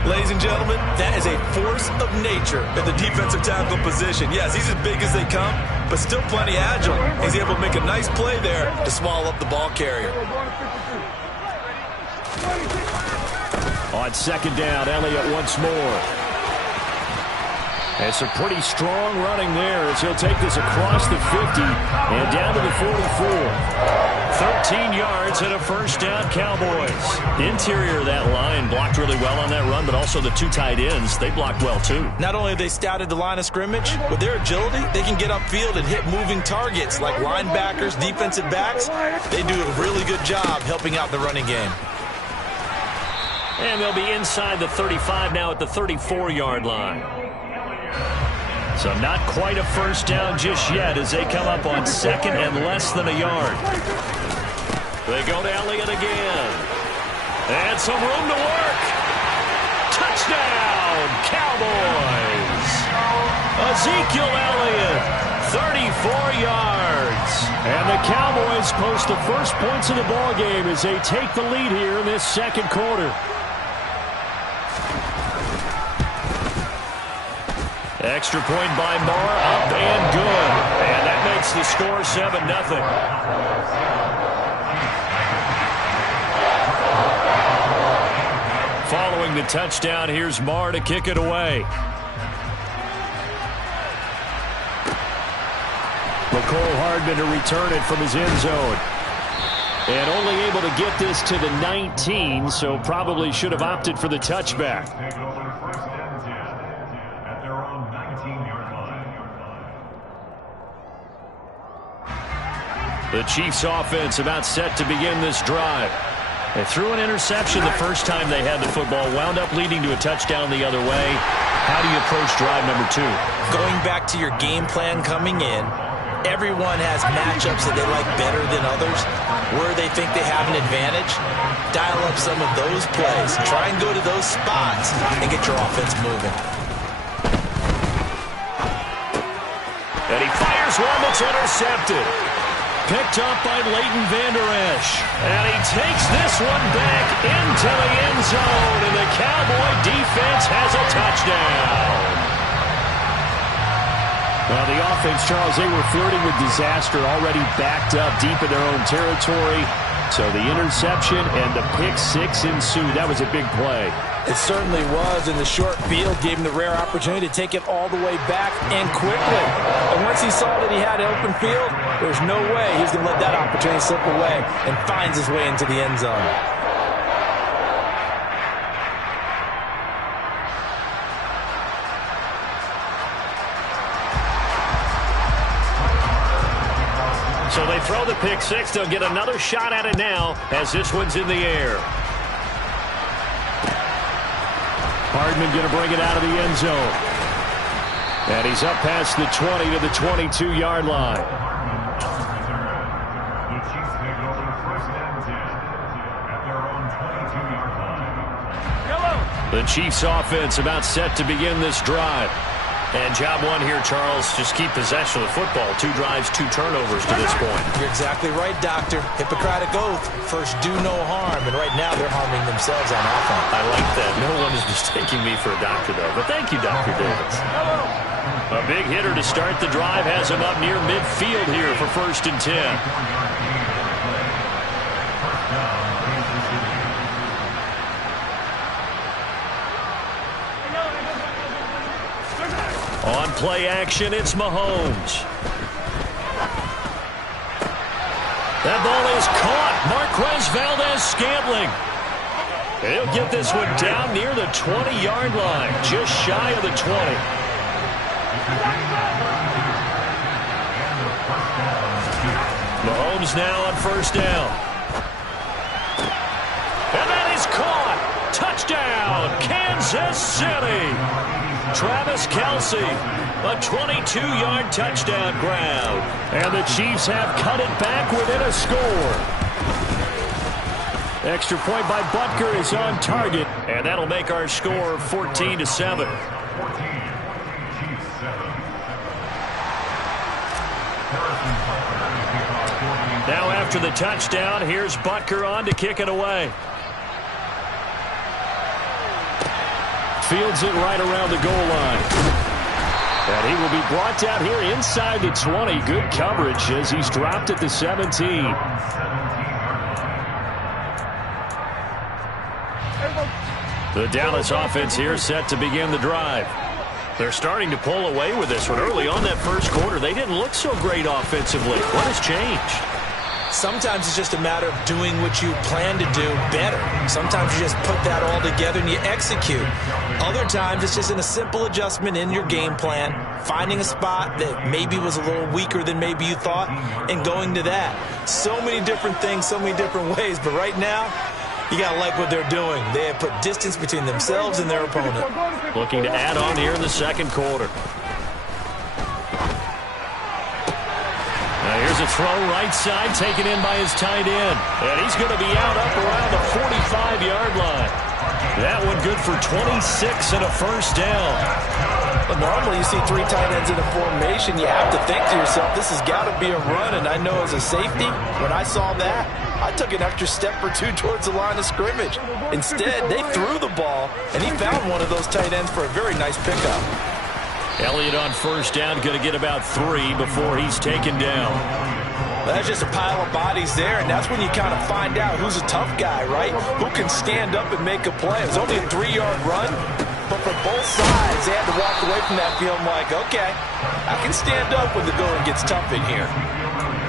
Ladies and gentlemen, that is a force of nature at the defensive tackle position. Yes, he's as big as they come, but still plenty agile. He's able to make a nice play there to swallow up the ball carrier. On 2nd down, Elliott once more. It's a pretty strong running there as he'll take this across the 50 and down to the 44. 13 yards and a 1st down, Cowboys. The interior of that line blocked really well on that run, but also the 2 tight ends, they blocked well too. Not only have they scouted the line of scrimmage, with their agility, they can get upfield and hit moving targets like linebackers, defensive backs. They do a really good job helping out the running game. And they'll be inside the 35 now at the 34-yard line. So not quite a 1st down just yet as they come up on 2nd and less than a yard. They go to Elliott again. And some room to work. Touchdown, Cowboys. Ezekiel Elliott, 34 yards. And the Cowboys post the first points of the ball game as they take the lead here in this 2nd quarter. Extra point by Moore, up and good. And that makes the score 7-0. Following the touchdown, here's Moore to kick it away. McCole Hardman to return it from his end zone. And only able to get this to the 19, so probably should have opted for the touchback. The Chiefs offense about set to begin this drive. They threw an interception the first time they had the football, wound up leading to a touchdown the other way. How do you approach drive number 2? Going back to your game plan coming in, everyone has matchups that they like better than others. Where they think they have an advantage, dial up some of those plays. Try and go to those spots and get your offense moving. And he fires one that's intercepted. Picked up by Leighton Vander Esch. And he takes this one back into the end zone. And the Cowboy defense has a touchdown. Well, the offense, Charles, they were flirting with disaster, already backed up deep in their own territory. So the interception and the pick 6 ensued. That was a big play. It certainly was, and the short field gave him the rare opportunity to take it all the way back and quickly. And once he saw that he had open field, there's no way he was going to let that opportunity slip away, and finds his way into the end zone. So they throw the pick 6. They'll get another shot at it now as this one's in the air. Hardman going to bring it out of the end zone. And he's up past the 20 to the 22-yard line. The Chiefs take over 1st and 10 at their own 22-yard line. The Chiefs offense about set to begin this drive. And job 1 here, Charles, just keep possession of the football. 2 drives, 2 turnovers to this point. You're exactly right, Doctor. Hippocratic oath. First, do no harm. And right now, they're harming themselves on offense. I like that. No one is mistaking me for a doctor, though. But thank you, Dr. Davis. A big hitter to start the drive has him up near midfield here for 1st and 10. On play action, it's Mahomes. That ball is caught. Marquez Valdes-Scantling. He'll get this one down near the 20-yard line, just shy of the 20. Mahomes now on 1st down. And that is caught. Touchdown, Kansas Kansas City. Travis Kelce, a 22-yard touchdown grab. And the Chiefs have cut it back within a score. Extra point by Butker is on target. And that'll make our score 14-7. Now after the touchdown, here's Butker on to kick it away. Fields it right around the goal line. And he will be brought down here inside the 20. Good coverage as he's dropped at the 17. The Dallas offense here set to begin the drive. They're starting to pull away with this one. Early on that first quarter, they didn't look so great offensively. What has changed? Sometimes it's just a matter of doing what you plan to do better. Sometimes you just put that all together and you execute. Other times it's just in a simple adjustment in your game plan, finding a spot that maybe was a little weaker than maybe you thought, and going to that. So many different things, so many different ways, but right now, you got to like what they're doing. They have put distance between themselves and their opponent. Looking to add on here in the second quarter. Now here's a throw right side taken in by his tight end. And he's going to be out up around the 45-yard line. That one good for 26 and a first down. But normally you see three tight ends in a formation, you have to think to yourself, this has got to be a run. And I know as a safety, when I saw that, I took an extra step or two towards the line of scrimmage. Instead, they threw the ball, and he found one of those tight ends for a very nice pickup. Elliott on first down, going to get about 3 before he's taken down. That's just a pile of bodies there, and that's when you kind of find out who's a tough guy, right? Who can stand up and make a play. It was only a 3-yard run, but for both sides, they had to walk away from that feeling like, okay, I can stand up when the going gets tough in here.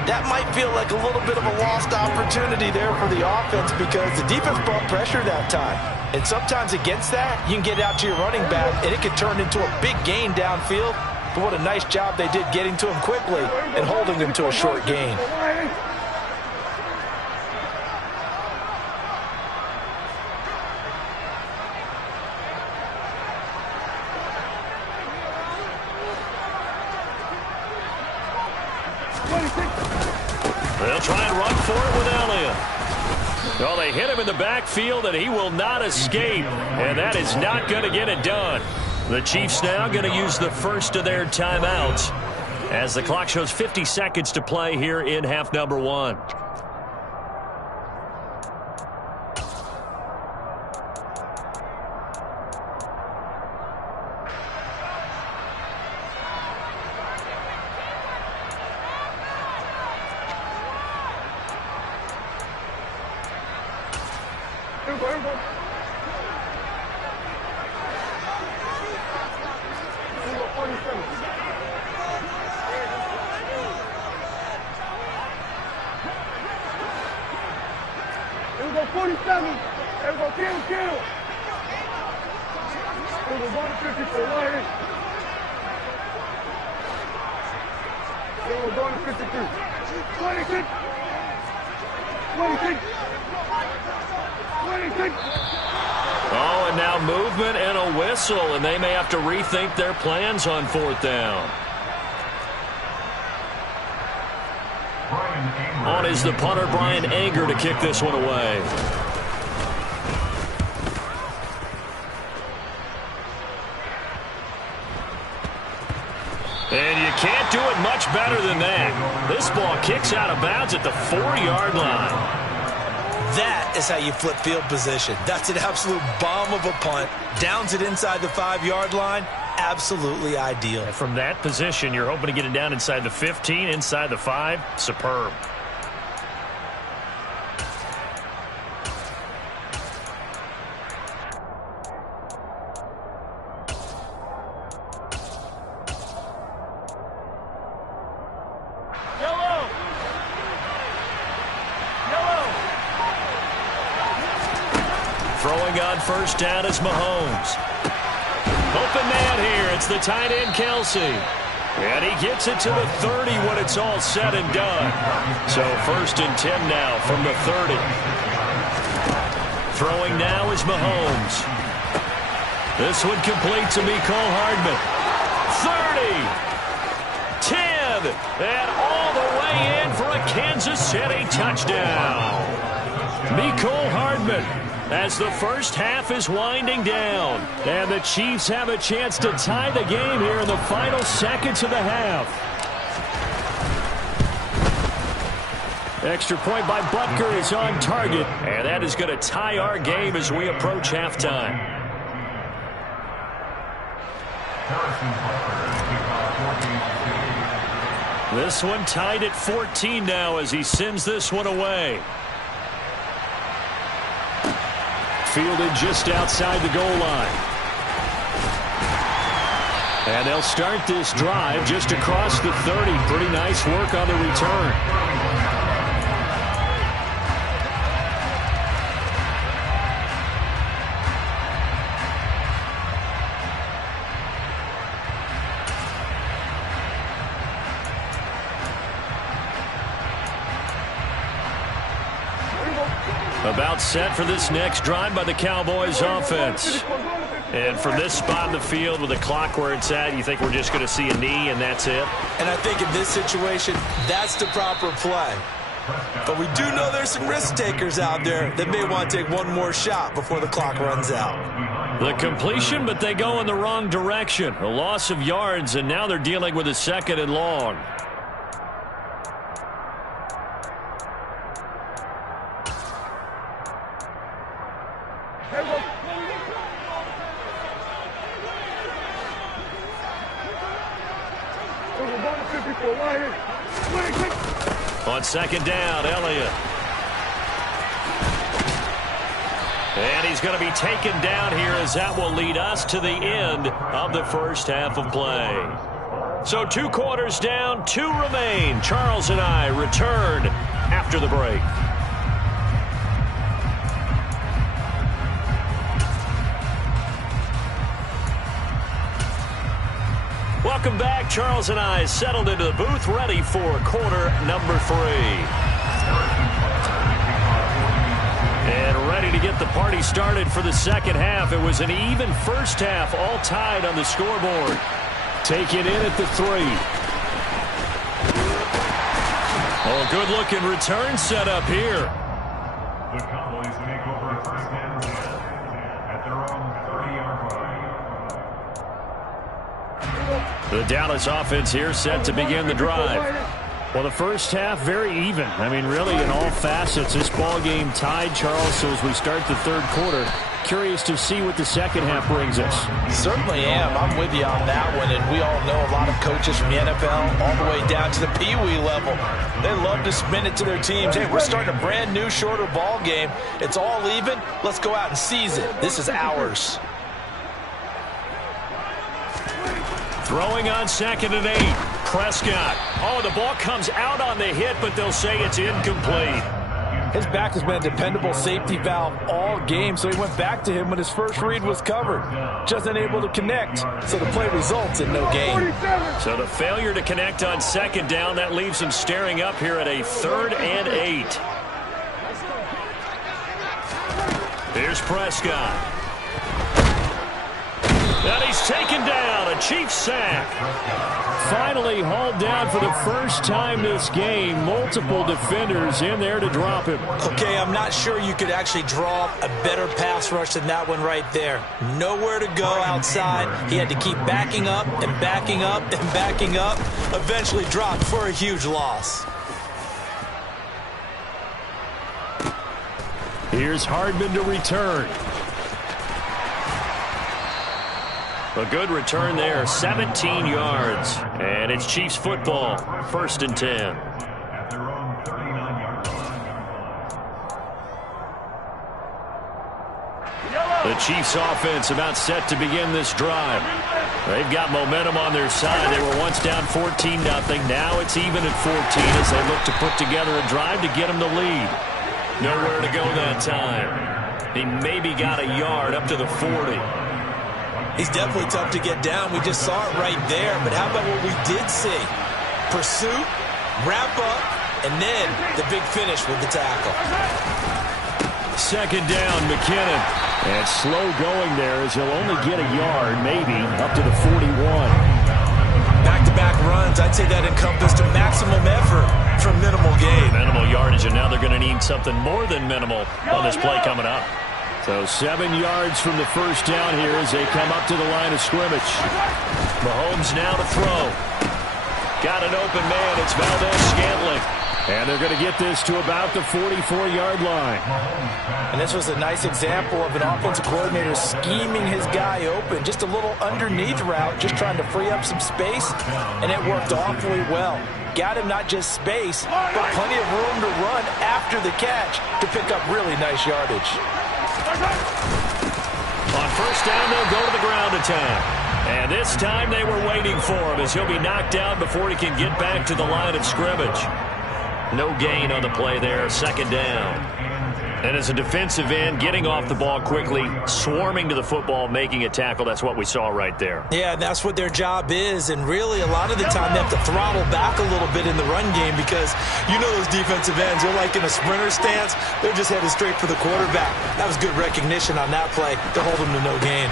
That might feel like a little bit of a lost opportunity there for the offense because the defense brought pressure that time. And sometimes against that, you can get out to your running back, and it can turn into a big gain downfield. But what a nice job they did getting to him quickly and holding him to a short gain. They'll try and run for it with Elliott. Well, they hit him in the backfield, and he will not escape. And that is not going to get it done. The Chiefs now going to use the first of their timeouts as the clock shows 50 seconds to play here in half number 1. Oh, and now movement and a whistle, and they may have to rethink their plans on fourth down. On is the punter, Brian Anger, to kick this one away. And you can't do it much better than that. This ball kicks out of bounds at the 4-yard line. That is how you flip field position. That's an absolute bomb of a punt. Downs it inside the 5-yard line. Absolutely ideal. And from that position, you're hoping to get it down inside the 15, inside the 5. Superb. Throwing on first down is Mahomes. Open man here. It's the tight end, Kelce. And he gets it to the 30 when it's all said and done. So 1st and 10 now from the 30. Throwing now is Mahomes. This one complete to Mecole Hardman. 30, 10, and all the way in for a Kansas City touchdown. Mecole Hardman, as the first half is winding down. And the Chiefs have a chance to tie the game here in the final seconds of the half. Extra point by Butker is on target. And that is going to tie our game as we approach halftime. This one tied at 14 now as he sends this one away. Fielded just outside the goal line. And they'll start this drive just across the 30. Pretty nice work on the return. About set for this next drive by the Cowboys offense. And from this spot in the field with the clock where it's at, you think we're just going to see a knee and that's it? And I think in this situation, that's the proper play. But we do know there's some risk takers out there that may want to take one more shot before the clock runs out. The completion, but they go in the wrong direction. A loss of yards, and now they're dealing with a 2nd and long. On 2nd down, Elliott. And he's going to be taken down here as that will lead us to the end of the first half of play. So 2 quarters down, 2 remain. Charles and I return after the break. Welcome back. Charles and I settled into the booth, ready for quarter number 3. And ready to get the party started for the second half. It was an even first half, all tied on the scoreboard. Take it in at the 3. Oh, good-looking return set up here. The Cowboys make over a first down at their own 30-yard line. The Dallas offense here set to begin the drive. Well, the first half, very even. I mean, really, in all facets, this ball game tied, Charles. So as we start the third quarter, curious to see what the second half brings us. Certainly am. I'm with you on that one. And we all know a lot of coaches from the NFL all the way down to the Pee-wee level. They love to spin it to their teams. Hey, we're starting a brand new, shorter ball game. It's all even. Let's go out and seize it. This is ours. Throwing on 2nd and 8. Prescott. Oh, the ball comes out on the hit, but they'll say it's incomplete. His back has been a dependable safety valve all game, so he went back to him when his first read was covered. Just unable to connect, so the play results in no gain. So the failure to connect on 2nd down, that leaves him staring up here at a 3rd and 8. Here's Prescott. And he's taken down. A Chiefs sack. Finally hauled down for the first time this game. Multiple defenders in there to drop him. Okay, I'm not sure you could actually draw a better pass rush than that one right there. Nowhere to go outside. He had to keep backing up and backing up and backing up. Eventually dropped for a huge loss. Here's Hardman to return. A good return there, 17 yards. And it's Chiefs football, 1st and 10. At their own 39-yard line. The Chiefs offense about set to begin this drive. They've got momentum on their side. They were once down 14-0. Now it's even at 14 as they look to put together a drive to get them the lead. Nowhere to go that time. He maybe got a yard up to the 40. He's definitely tough to get down. We just saw it right there. But how about what we did see? Pursuit, wrap up, and then the big finish with the tackle. Second down, McKinnon. And slow going there as he'll only get a yard, maybe, up to the 41. Back-to-back runs, I'd say that encompassed maximum effort for minimal gain. Minimal yardage, and now they're going to need something more than minimal on this play coming up. So 7 yards from the first down here as they come up to the line of scrimmage. Mahomes now to throw. Got an open man. It's Valdez-Scantling. And they're going to get this to about the 44-yard line. And this was a nice example of an offensive coordinator scheming his guy open. Just a little underneath route, just trying to free up some space, and it worked awfully well. Got him not just space, but plenty of room to run after the catch to pick up really nice yardage. On first down, they'll go to the ground attack. And this time they were waiting for him as he'll be knocked down before he can get back to the line of scrimmage. No gain on the play there, second down. And as a defensive end, getting off the ball quickly, swarming to the football, making a tackle, that's what we saw right there. Yeah, that's what their job is, and really a lot of the time they have to throttle back a little bit in the run game because you know those defensive ends, they're like in a sprinter stance, they're just headed straight for the quarterback. That was good recognition on that play to hold them to no gain.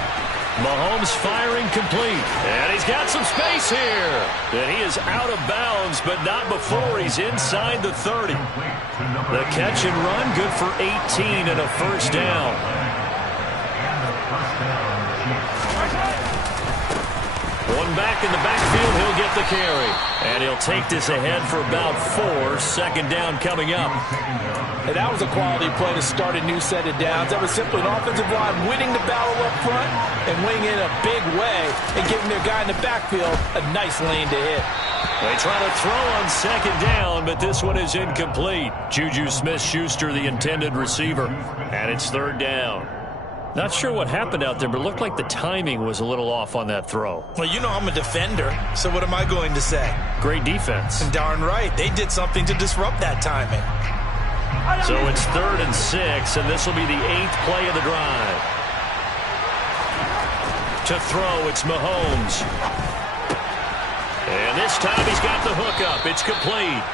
Mahomes firing complete. And he's got some space here. And he is out of bounds, but not before he's inside the 30. The catch and run, good for 18 and a first down. One back in the backfield, he'll get the carry. And he'll take this ahead for about 4. Second down coming up. And that was a quality play to start a new set of downs. That was simply an offensive line winning the battle up front and winning in a big way and giving their guy in the backfield a nice lane to hit. They try to throw on second down, but this one is incomplete. Juju Smith-Schuster, the intended receiver. And it's third down. Not sure what happened out there, but it looked like the timing was a little off on that throw. Well, you know I'm a defender, so what am I going to say? Great defense. And darn right, they did something to disrupt that timing. So it's 3rd and 6, and this will be the 8th play of the drive. To throw, it's Mahomes. And this time he's got the hook up. It's complete.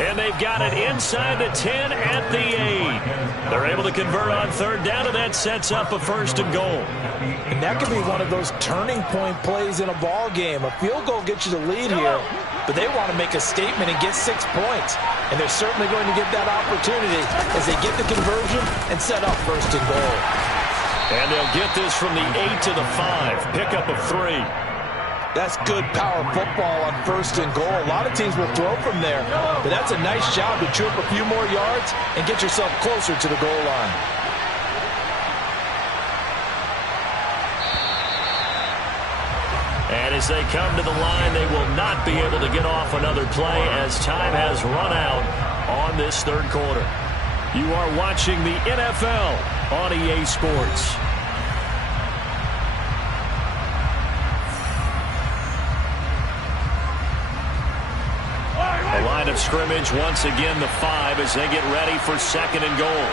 And they've got it inside the 10 at the 8. They're able to convert on third down, and that sets up a 1st and goal. And that could be one of those turning point plays in a ball game. A field goal gets you the lead here, but they want to make a statement and get 6 points. And they're certainly going to get that opportunity as they get the conversion and set up 1st and goal. And they'll get this from the 8 to the 5. Pickup of 3. That's good power football on 1st and goal. A lot of teams will throw from there, but that's a nice job to chew up a few more yards and get yourself closer to the goal line. And as they come to the line, they will not be able to get off another play as time has run out on this 3rd quarter. You are watching the NFL on EA Sports. The line of scrimmage, once again the 5 as they get ready for 2nd and goal.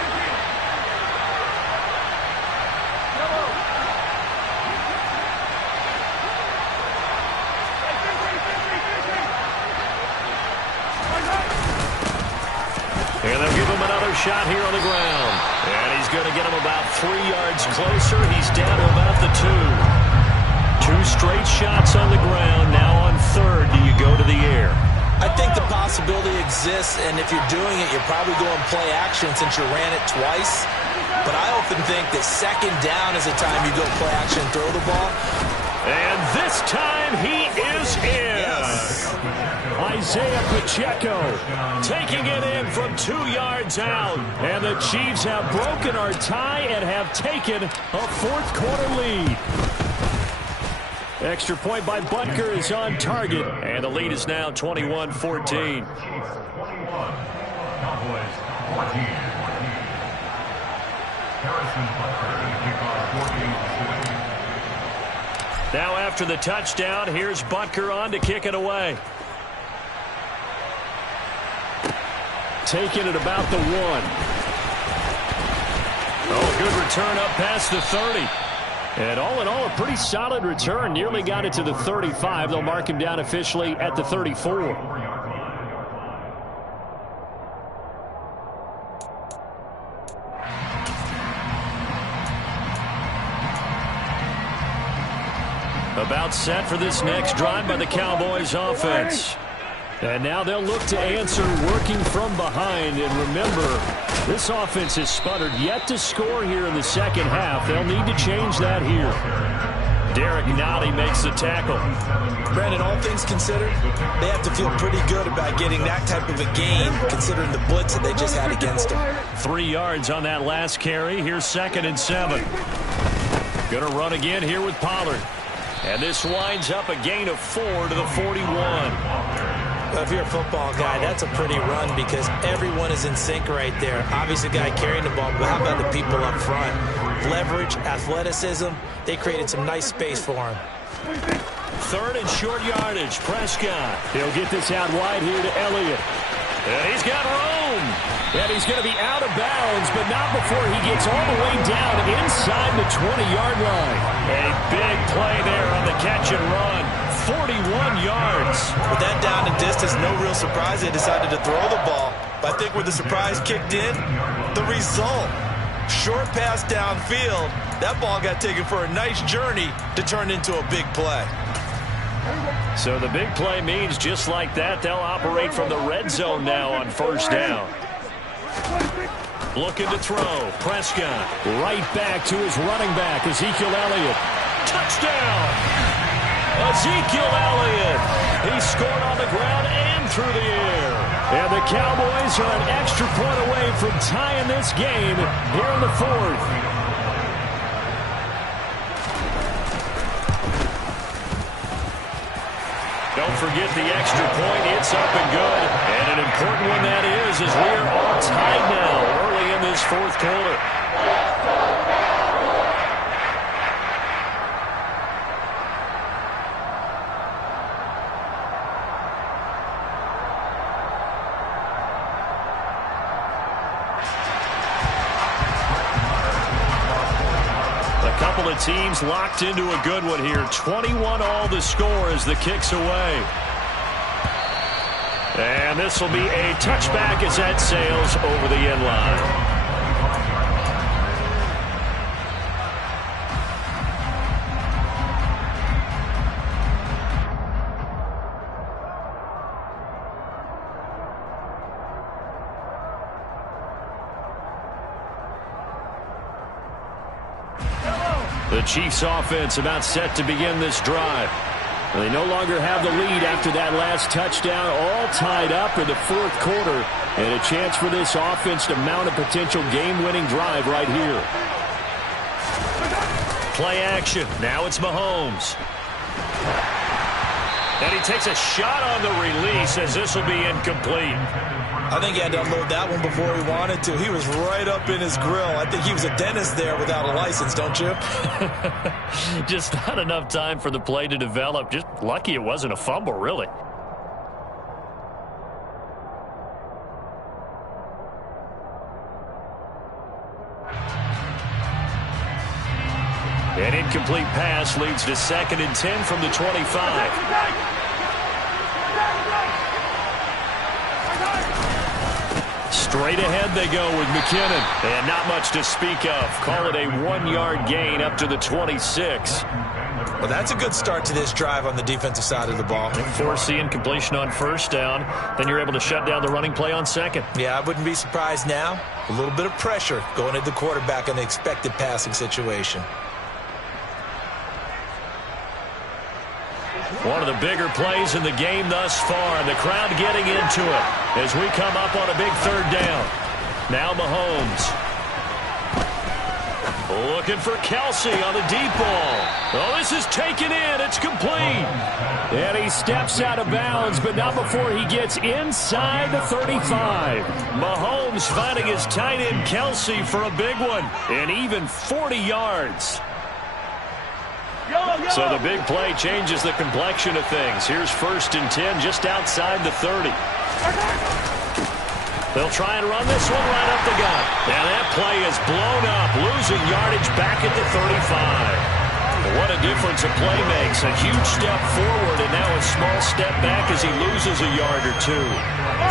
And they'll give him another shot here on the ground. And he's going to get him about 3 yards closer. He's down to about the 2. 2 straight shots on the ground. Now on 3rd, do you go to the air? I think the possibility exists, and if you're doing it, you're probably going play action since you ran it twice. But I often think that 2nd down is the time you go play action and throw the ball. And this time he is in. Yes. Isaiah Pacheco taking it in from 2 yards out. And the Chiefs have broken our tie and have taken a 4th quarter lead. Extra point by Butker is on target. And the lead is now 21-14. Cowboys 21, Cowboys 14. Harrison Butker to kick off 14. Now after the touchdown, here's Butker on to kick it away. Taking it about the 1. Oh, good return up past the 30. And all in all, a pretty solid return. Nearly got it to the 35. They'll mark him down officially at the 34. About set for this next drive by the Cowboys offense. And now they'll look to answer working from behind. And remember, this offense has sputtered yet to score here in the second half. They'll need to change that here. Derek Nottie makes the tackle. Brandon, all things considered, they have to feel pretty good about getting that type of a gain, considering the blitz that they just had against them. 3 yards on that last carry. Here's 2nd and 7. Going to run again here with Pollard. And this winds up a gain of 4 to the 41. Well, if you're a football guy, that's a pretty run because everyone is in sync right there. Obviously, the guy carrying the ball, but how about the people up front? Leverage, athleticism, they created some nice space for him. 3rd and short yardage. Prescott. He'll get this out wide here to Elliott. And he's got room. And he's going to be out of bounds, but not before he gets all the way down inside the 20-yard line. A big play there on the catch and run. 41 yards. With that down and distance, no real surprise they decided to throw the ball. But I think where the surprise kicked in, the result. Short pass downfield. That ball got taken for a nice journey to turn into a big play. So the big play means just like that, they'll operate from the red zone now on 1st down. Looking to throw. Prescott right back to his running back, Ezekiel Elliott. Touchdown! Ezekiel Elliott. He scored on the ground and through the air. And the Cowboys are an extra point away from tying this game here in the 4th. Don't forget the extra point. It's up and good. And an important one that is as we are all tied now early in this 4th quarter. Teams locked into a good one here. 21 all the score as the kick's away. And this will be a touchback as that sails over the end line. The Chiefs offense about set to begin this drive. They no longer have the lead after that last touchdown, all tied up in the 4th quarter. And a chance for this offense to mount a potential game-winning drive right here. Play action. Now it's Mahomes. And he takes a shot on the release as this will be incomplete. I think he had to unload that one before he wanted to. He was right up in his grill. I think he was a dentist there without a license, don't you? Just not enough time for the play to develop. Just lucky it wasn't a fumble, really. An incomplete pass leads to 2nd and 10 from the 25. Straight ahead they go with McKinnon. And not much to speak of. Call it a 1-yard gain up to the 26. Well, that's a good start to this drive on the defensive side of the ball. Force the incompletion on 1st down. Then you're able to shut down the running play on 2nd. Yeah, I wouldn't be surprised now. A little bit of pressure going at the quarterback in the expected passing situation. One of the bigger plays in the game thus far, and the crowd getting into it as we come up on a big 3rd down. Now Mahomes. Looking for Kelce on the deep ball. Oh, this is taken in. It's complete. And he steps out of bounds, but not before he gets inside the 35. Mahomes finding his tight end Kelce for a big one, and even 40 yards. So the big play changes the complexion of things. Here's 1st and 10 just outside the 30. They'll try and run this one right up the gut. And that play is blown up, losing yardage back at the 35. What a difference a play makes. A huge step forward and now a small step back as he loses a yard or 2.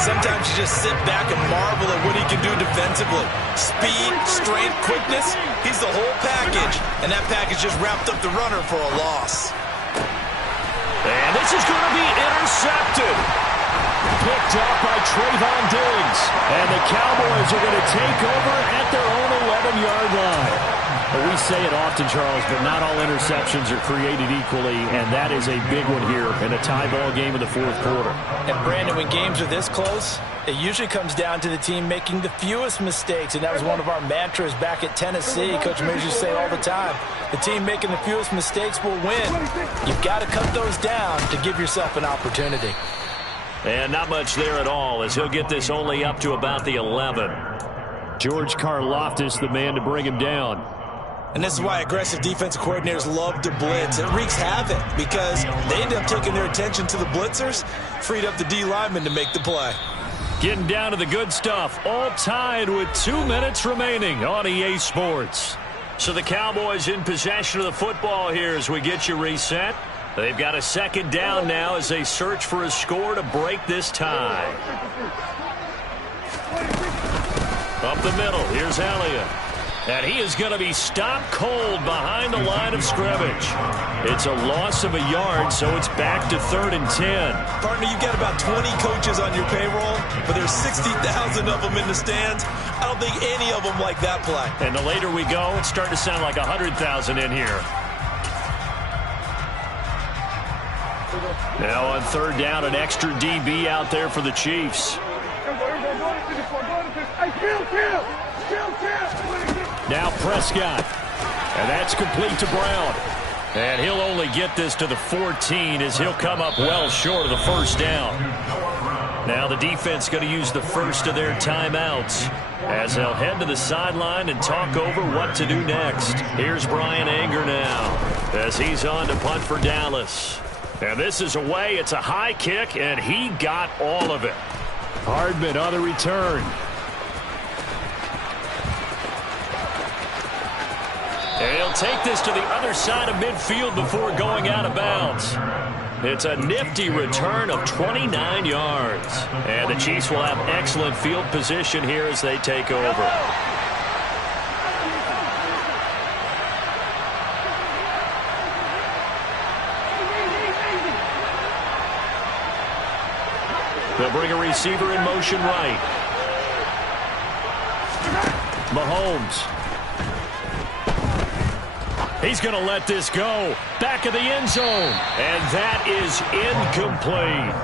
Sometimes you just sit back and marvel at what he can do defensively. Speed, strength, quickness, he's the whole package. And that package just wrapped up the runner for a loss. This is going to be intercepted. Picked up by Trayvon Diggs. And the Cowboys are going to take over at their own 11-yard line. Well, we say it often, Charles, but not all interceptions are created equally, and that is a big one here in a tie ball game in the fourth quarter. And, Brandon, when games are this close, it usually comes down to the team making the fewest mistakes, and that was one of our mantras back at Tennessee. Coach Mears used to say all the time, the team making the fewest mistakes will win. You've got to cut those down to give yourself an opportunity. And not much there at all, as he'll get this only up to about the 11. George Karlaftis, the man to bring him down. And this is why aggressive defensive coordinators love to blitz. It wreaks havoc because they end up taking their attention to the blitzers, freed up the D lineman to make the play. Getting down to the good stuff, all tied with 2 minutes remaining on EA Sports. So the Cowboys in possession of the football here as we get you reset. They've got a second down now as they search for a score to break this tie. Up the middle, here's Elliott. And he is going to be stopped cold behind the line of scrimmage. It's a loss of a yard, so it's back to 3rd and 10. Partner, you've got about 20 coaches on your payroll, but there's 60,000 of them in the stands. I don't think any of them like that play. And the later we go, it's starting to sound like 100,000 in here. Now on 3rd down, an extra DB out there for the Chiefs. Now Prescott, and that's complete to Brown. And he'll only get this to the 14 as he'll come up well short of the first down. Now the defense going to use the first of their timeouts as they'll head to the sideline and talk over what to do next. Here's Brian Anger now as he's on to punt for Dallas. And this is away. It's a high kick, and he got all of it. Hardman on the return. And he'll take this to the other side of midfield before going out of bounds. It's a nifty return of 29 yards. And the Chiefs will have excellent field position here as they take over. They'll bring a receiver in motion right. Mahomes. He's going to let this go. Back of the end zone. And that is incomplete.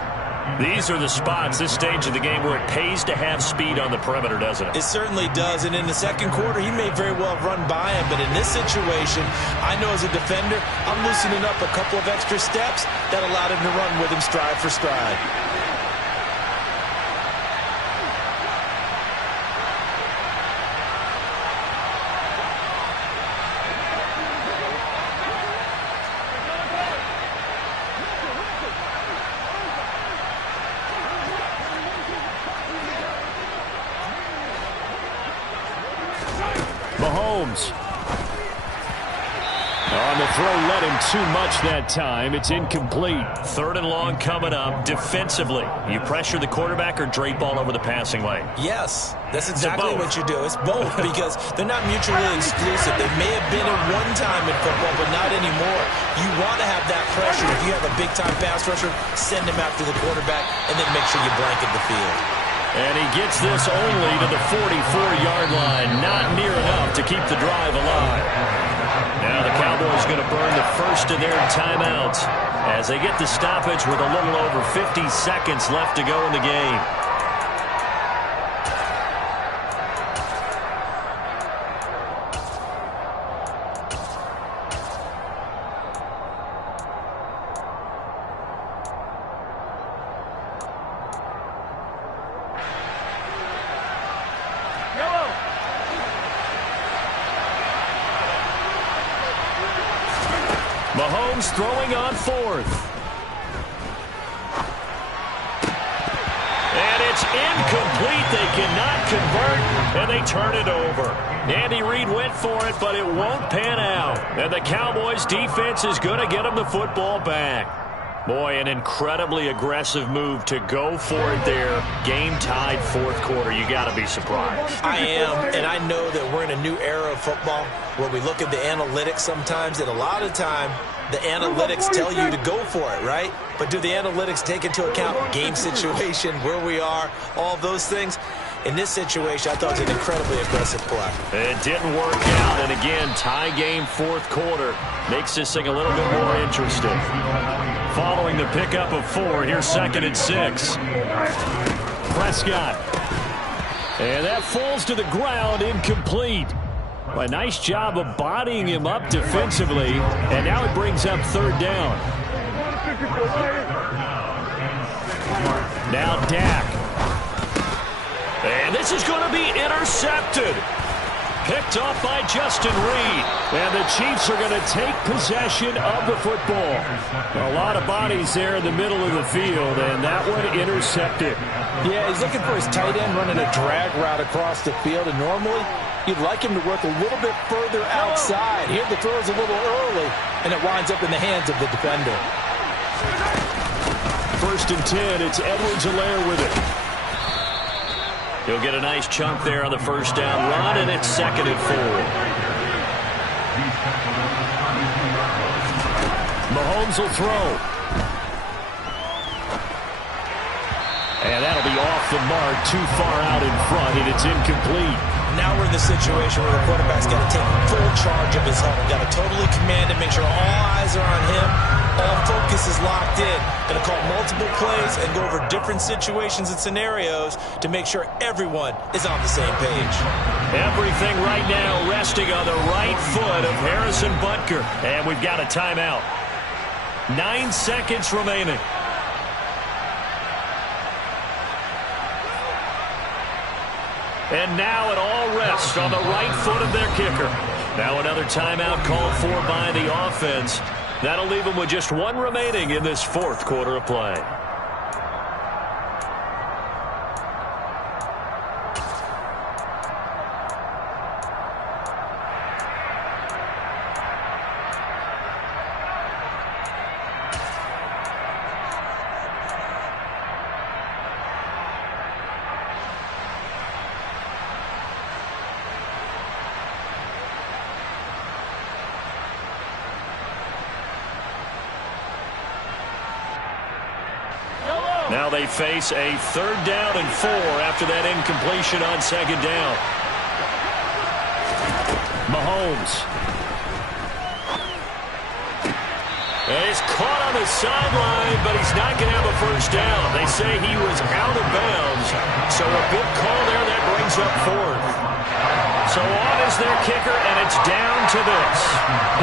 These are the spots, this stage of the game, where it pays to have speed on the perimeter, doesn't it? It certainly does. And in the second quarter, he may very well run by him. But in this situation, I know as a defender, I'm loosening up a couple of extra steps that allowed him to run with him stride for stride. Mahomes. On the throw, led him too much that time. It's incomplete. 3rd and long coming up. Defensively, you pressure the quarterback or drape all over the passing lane? Yes, that's exactly what you do. It's both because they're not mutually exclusive. They may have been at one time in football, but not anymore. You want to have that pressure. If you have a big-time pass rusher, send him after the quarterback, and then make sure you blanket the field. And he gets this only to the 44-yard line. Not near enough to keep the drive alive. Now the Cowboys going to burn the first of their timeouts as they get the stoppage with a little over 50 seconds left to go in the game. Mahomes throwing on 4th. And it's incomplete. They cannot convert, and they turn it over. Andy Reid went for it, but it won't pan out. And the Cowboys' defense is going to get them the football back. Boy, an incredibly aggressive move to go for it there. Game-tied 4th quarter. You got to be surprised. I am, and I know that we're in a new era of football where we look at the analytics sometimes, and a lot of time the analytics tell you to go for it, right? But do the analytics take into account game situation, where we are, all those things? In this situation, I thought it was an incredibly aggressive play. It didn't work out, and again, tie game fourth quarter. Makes this thing a little bit more interesting. Following the pickup of 4, here's 2nd and 6. Prescott. And that falls to the ground, incomplete. A nice job of bodying him up defensively, and now it brings up 3rd down. Now Dak. And this is going to be intercepted. Picked off by Justin Reed. And the Chiefs are going to take possession of the football. A lot of bodies there in the middle of the field, and that one intercepted. Yeah, he's looking for his tight end running a drag route across the field, and normally you'd like him to work a little bit further outside. Here the throw is a little early, and it winds up in the hands of the defender. 1st and 10, it's Edwards-Helaire with it. He'll get a nice chunk there on the 1st down run, and it's 2nd and 4. Mahomes will throw. And that'll be off the mark, too far out in front, and it's incomplete. Now we're in the situation where the quarterback's got to take full charge of his huddle. Got to totally command it, make sure all eyes are on him. All focus is locked in. Going to call multiple plays and go over different situations and scenarios to make sure everyone is on the same page. Everything right now resting on the right foot of Harrison Butker. And we've got a timeout. 9 seconds remaining. And now it all rests on the right foot of their kicker. Now another timeout called for by the offense. That'll leave them with just 1 remaining in this 4th quarter of play. Now they face a 3rd down and 4 after that incompletion on 2nd down. Mahomes. And he's caught on the sideline, but he's not going to have a 1st down. They say he was out of bounds, so a big call there that brings up 4th. So on is their kicker, and it's down to this.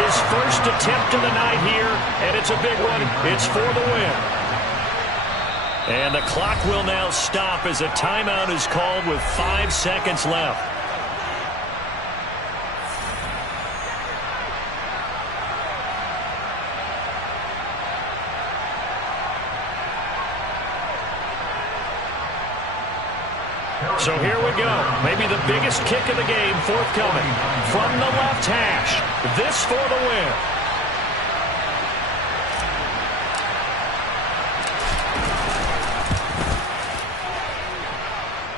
His first attempt of the night here, and it's a big one. It's for the win. And the clock will now stop as a timeout is called with 5 seconds left. So here we go. Maybe the biggest kick of the game forthcoming. From the left hash. This for the win.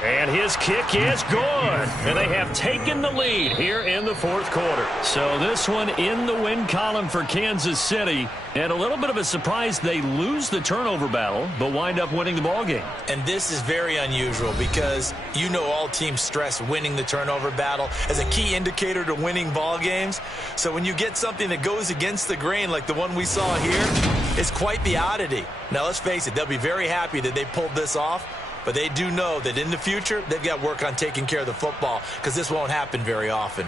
And his kick is good. And they have taken the lead here in the 4th quarter. So this one in the win column for Kansas City. And a little bit of a surprise, they lose the turnover battle, but wind up winning the ballgame. And this is very unusual because you know all teams stress winning the turnover battle as a key indicator to winning ball games. So when you get something that goes against the grain like the one we saw here, it's quite the oddity. Now let's face it, they'll be very happy that they pulled this off. But they do know that in the future, they've got to work on taking care of the football because this won't happen very often.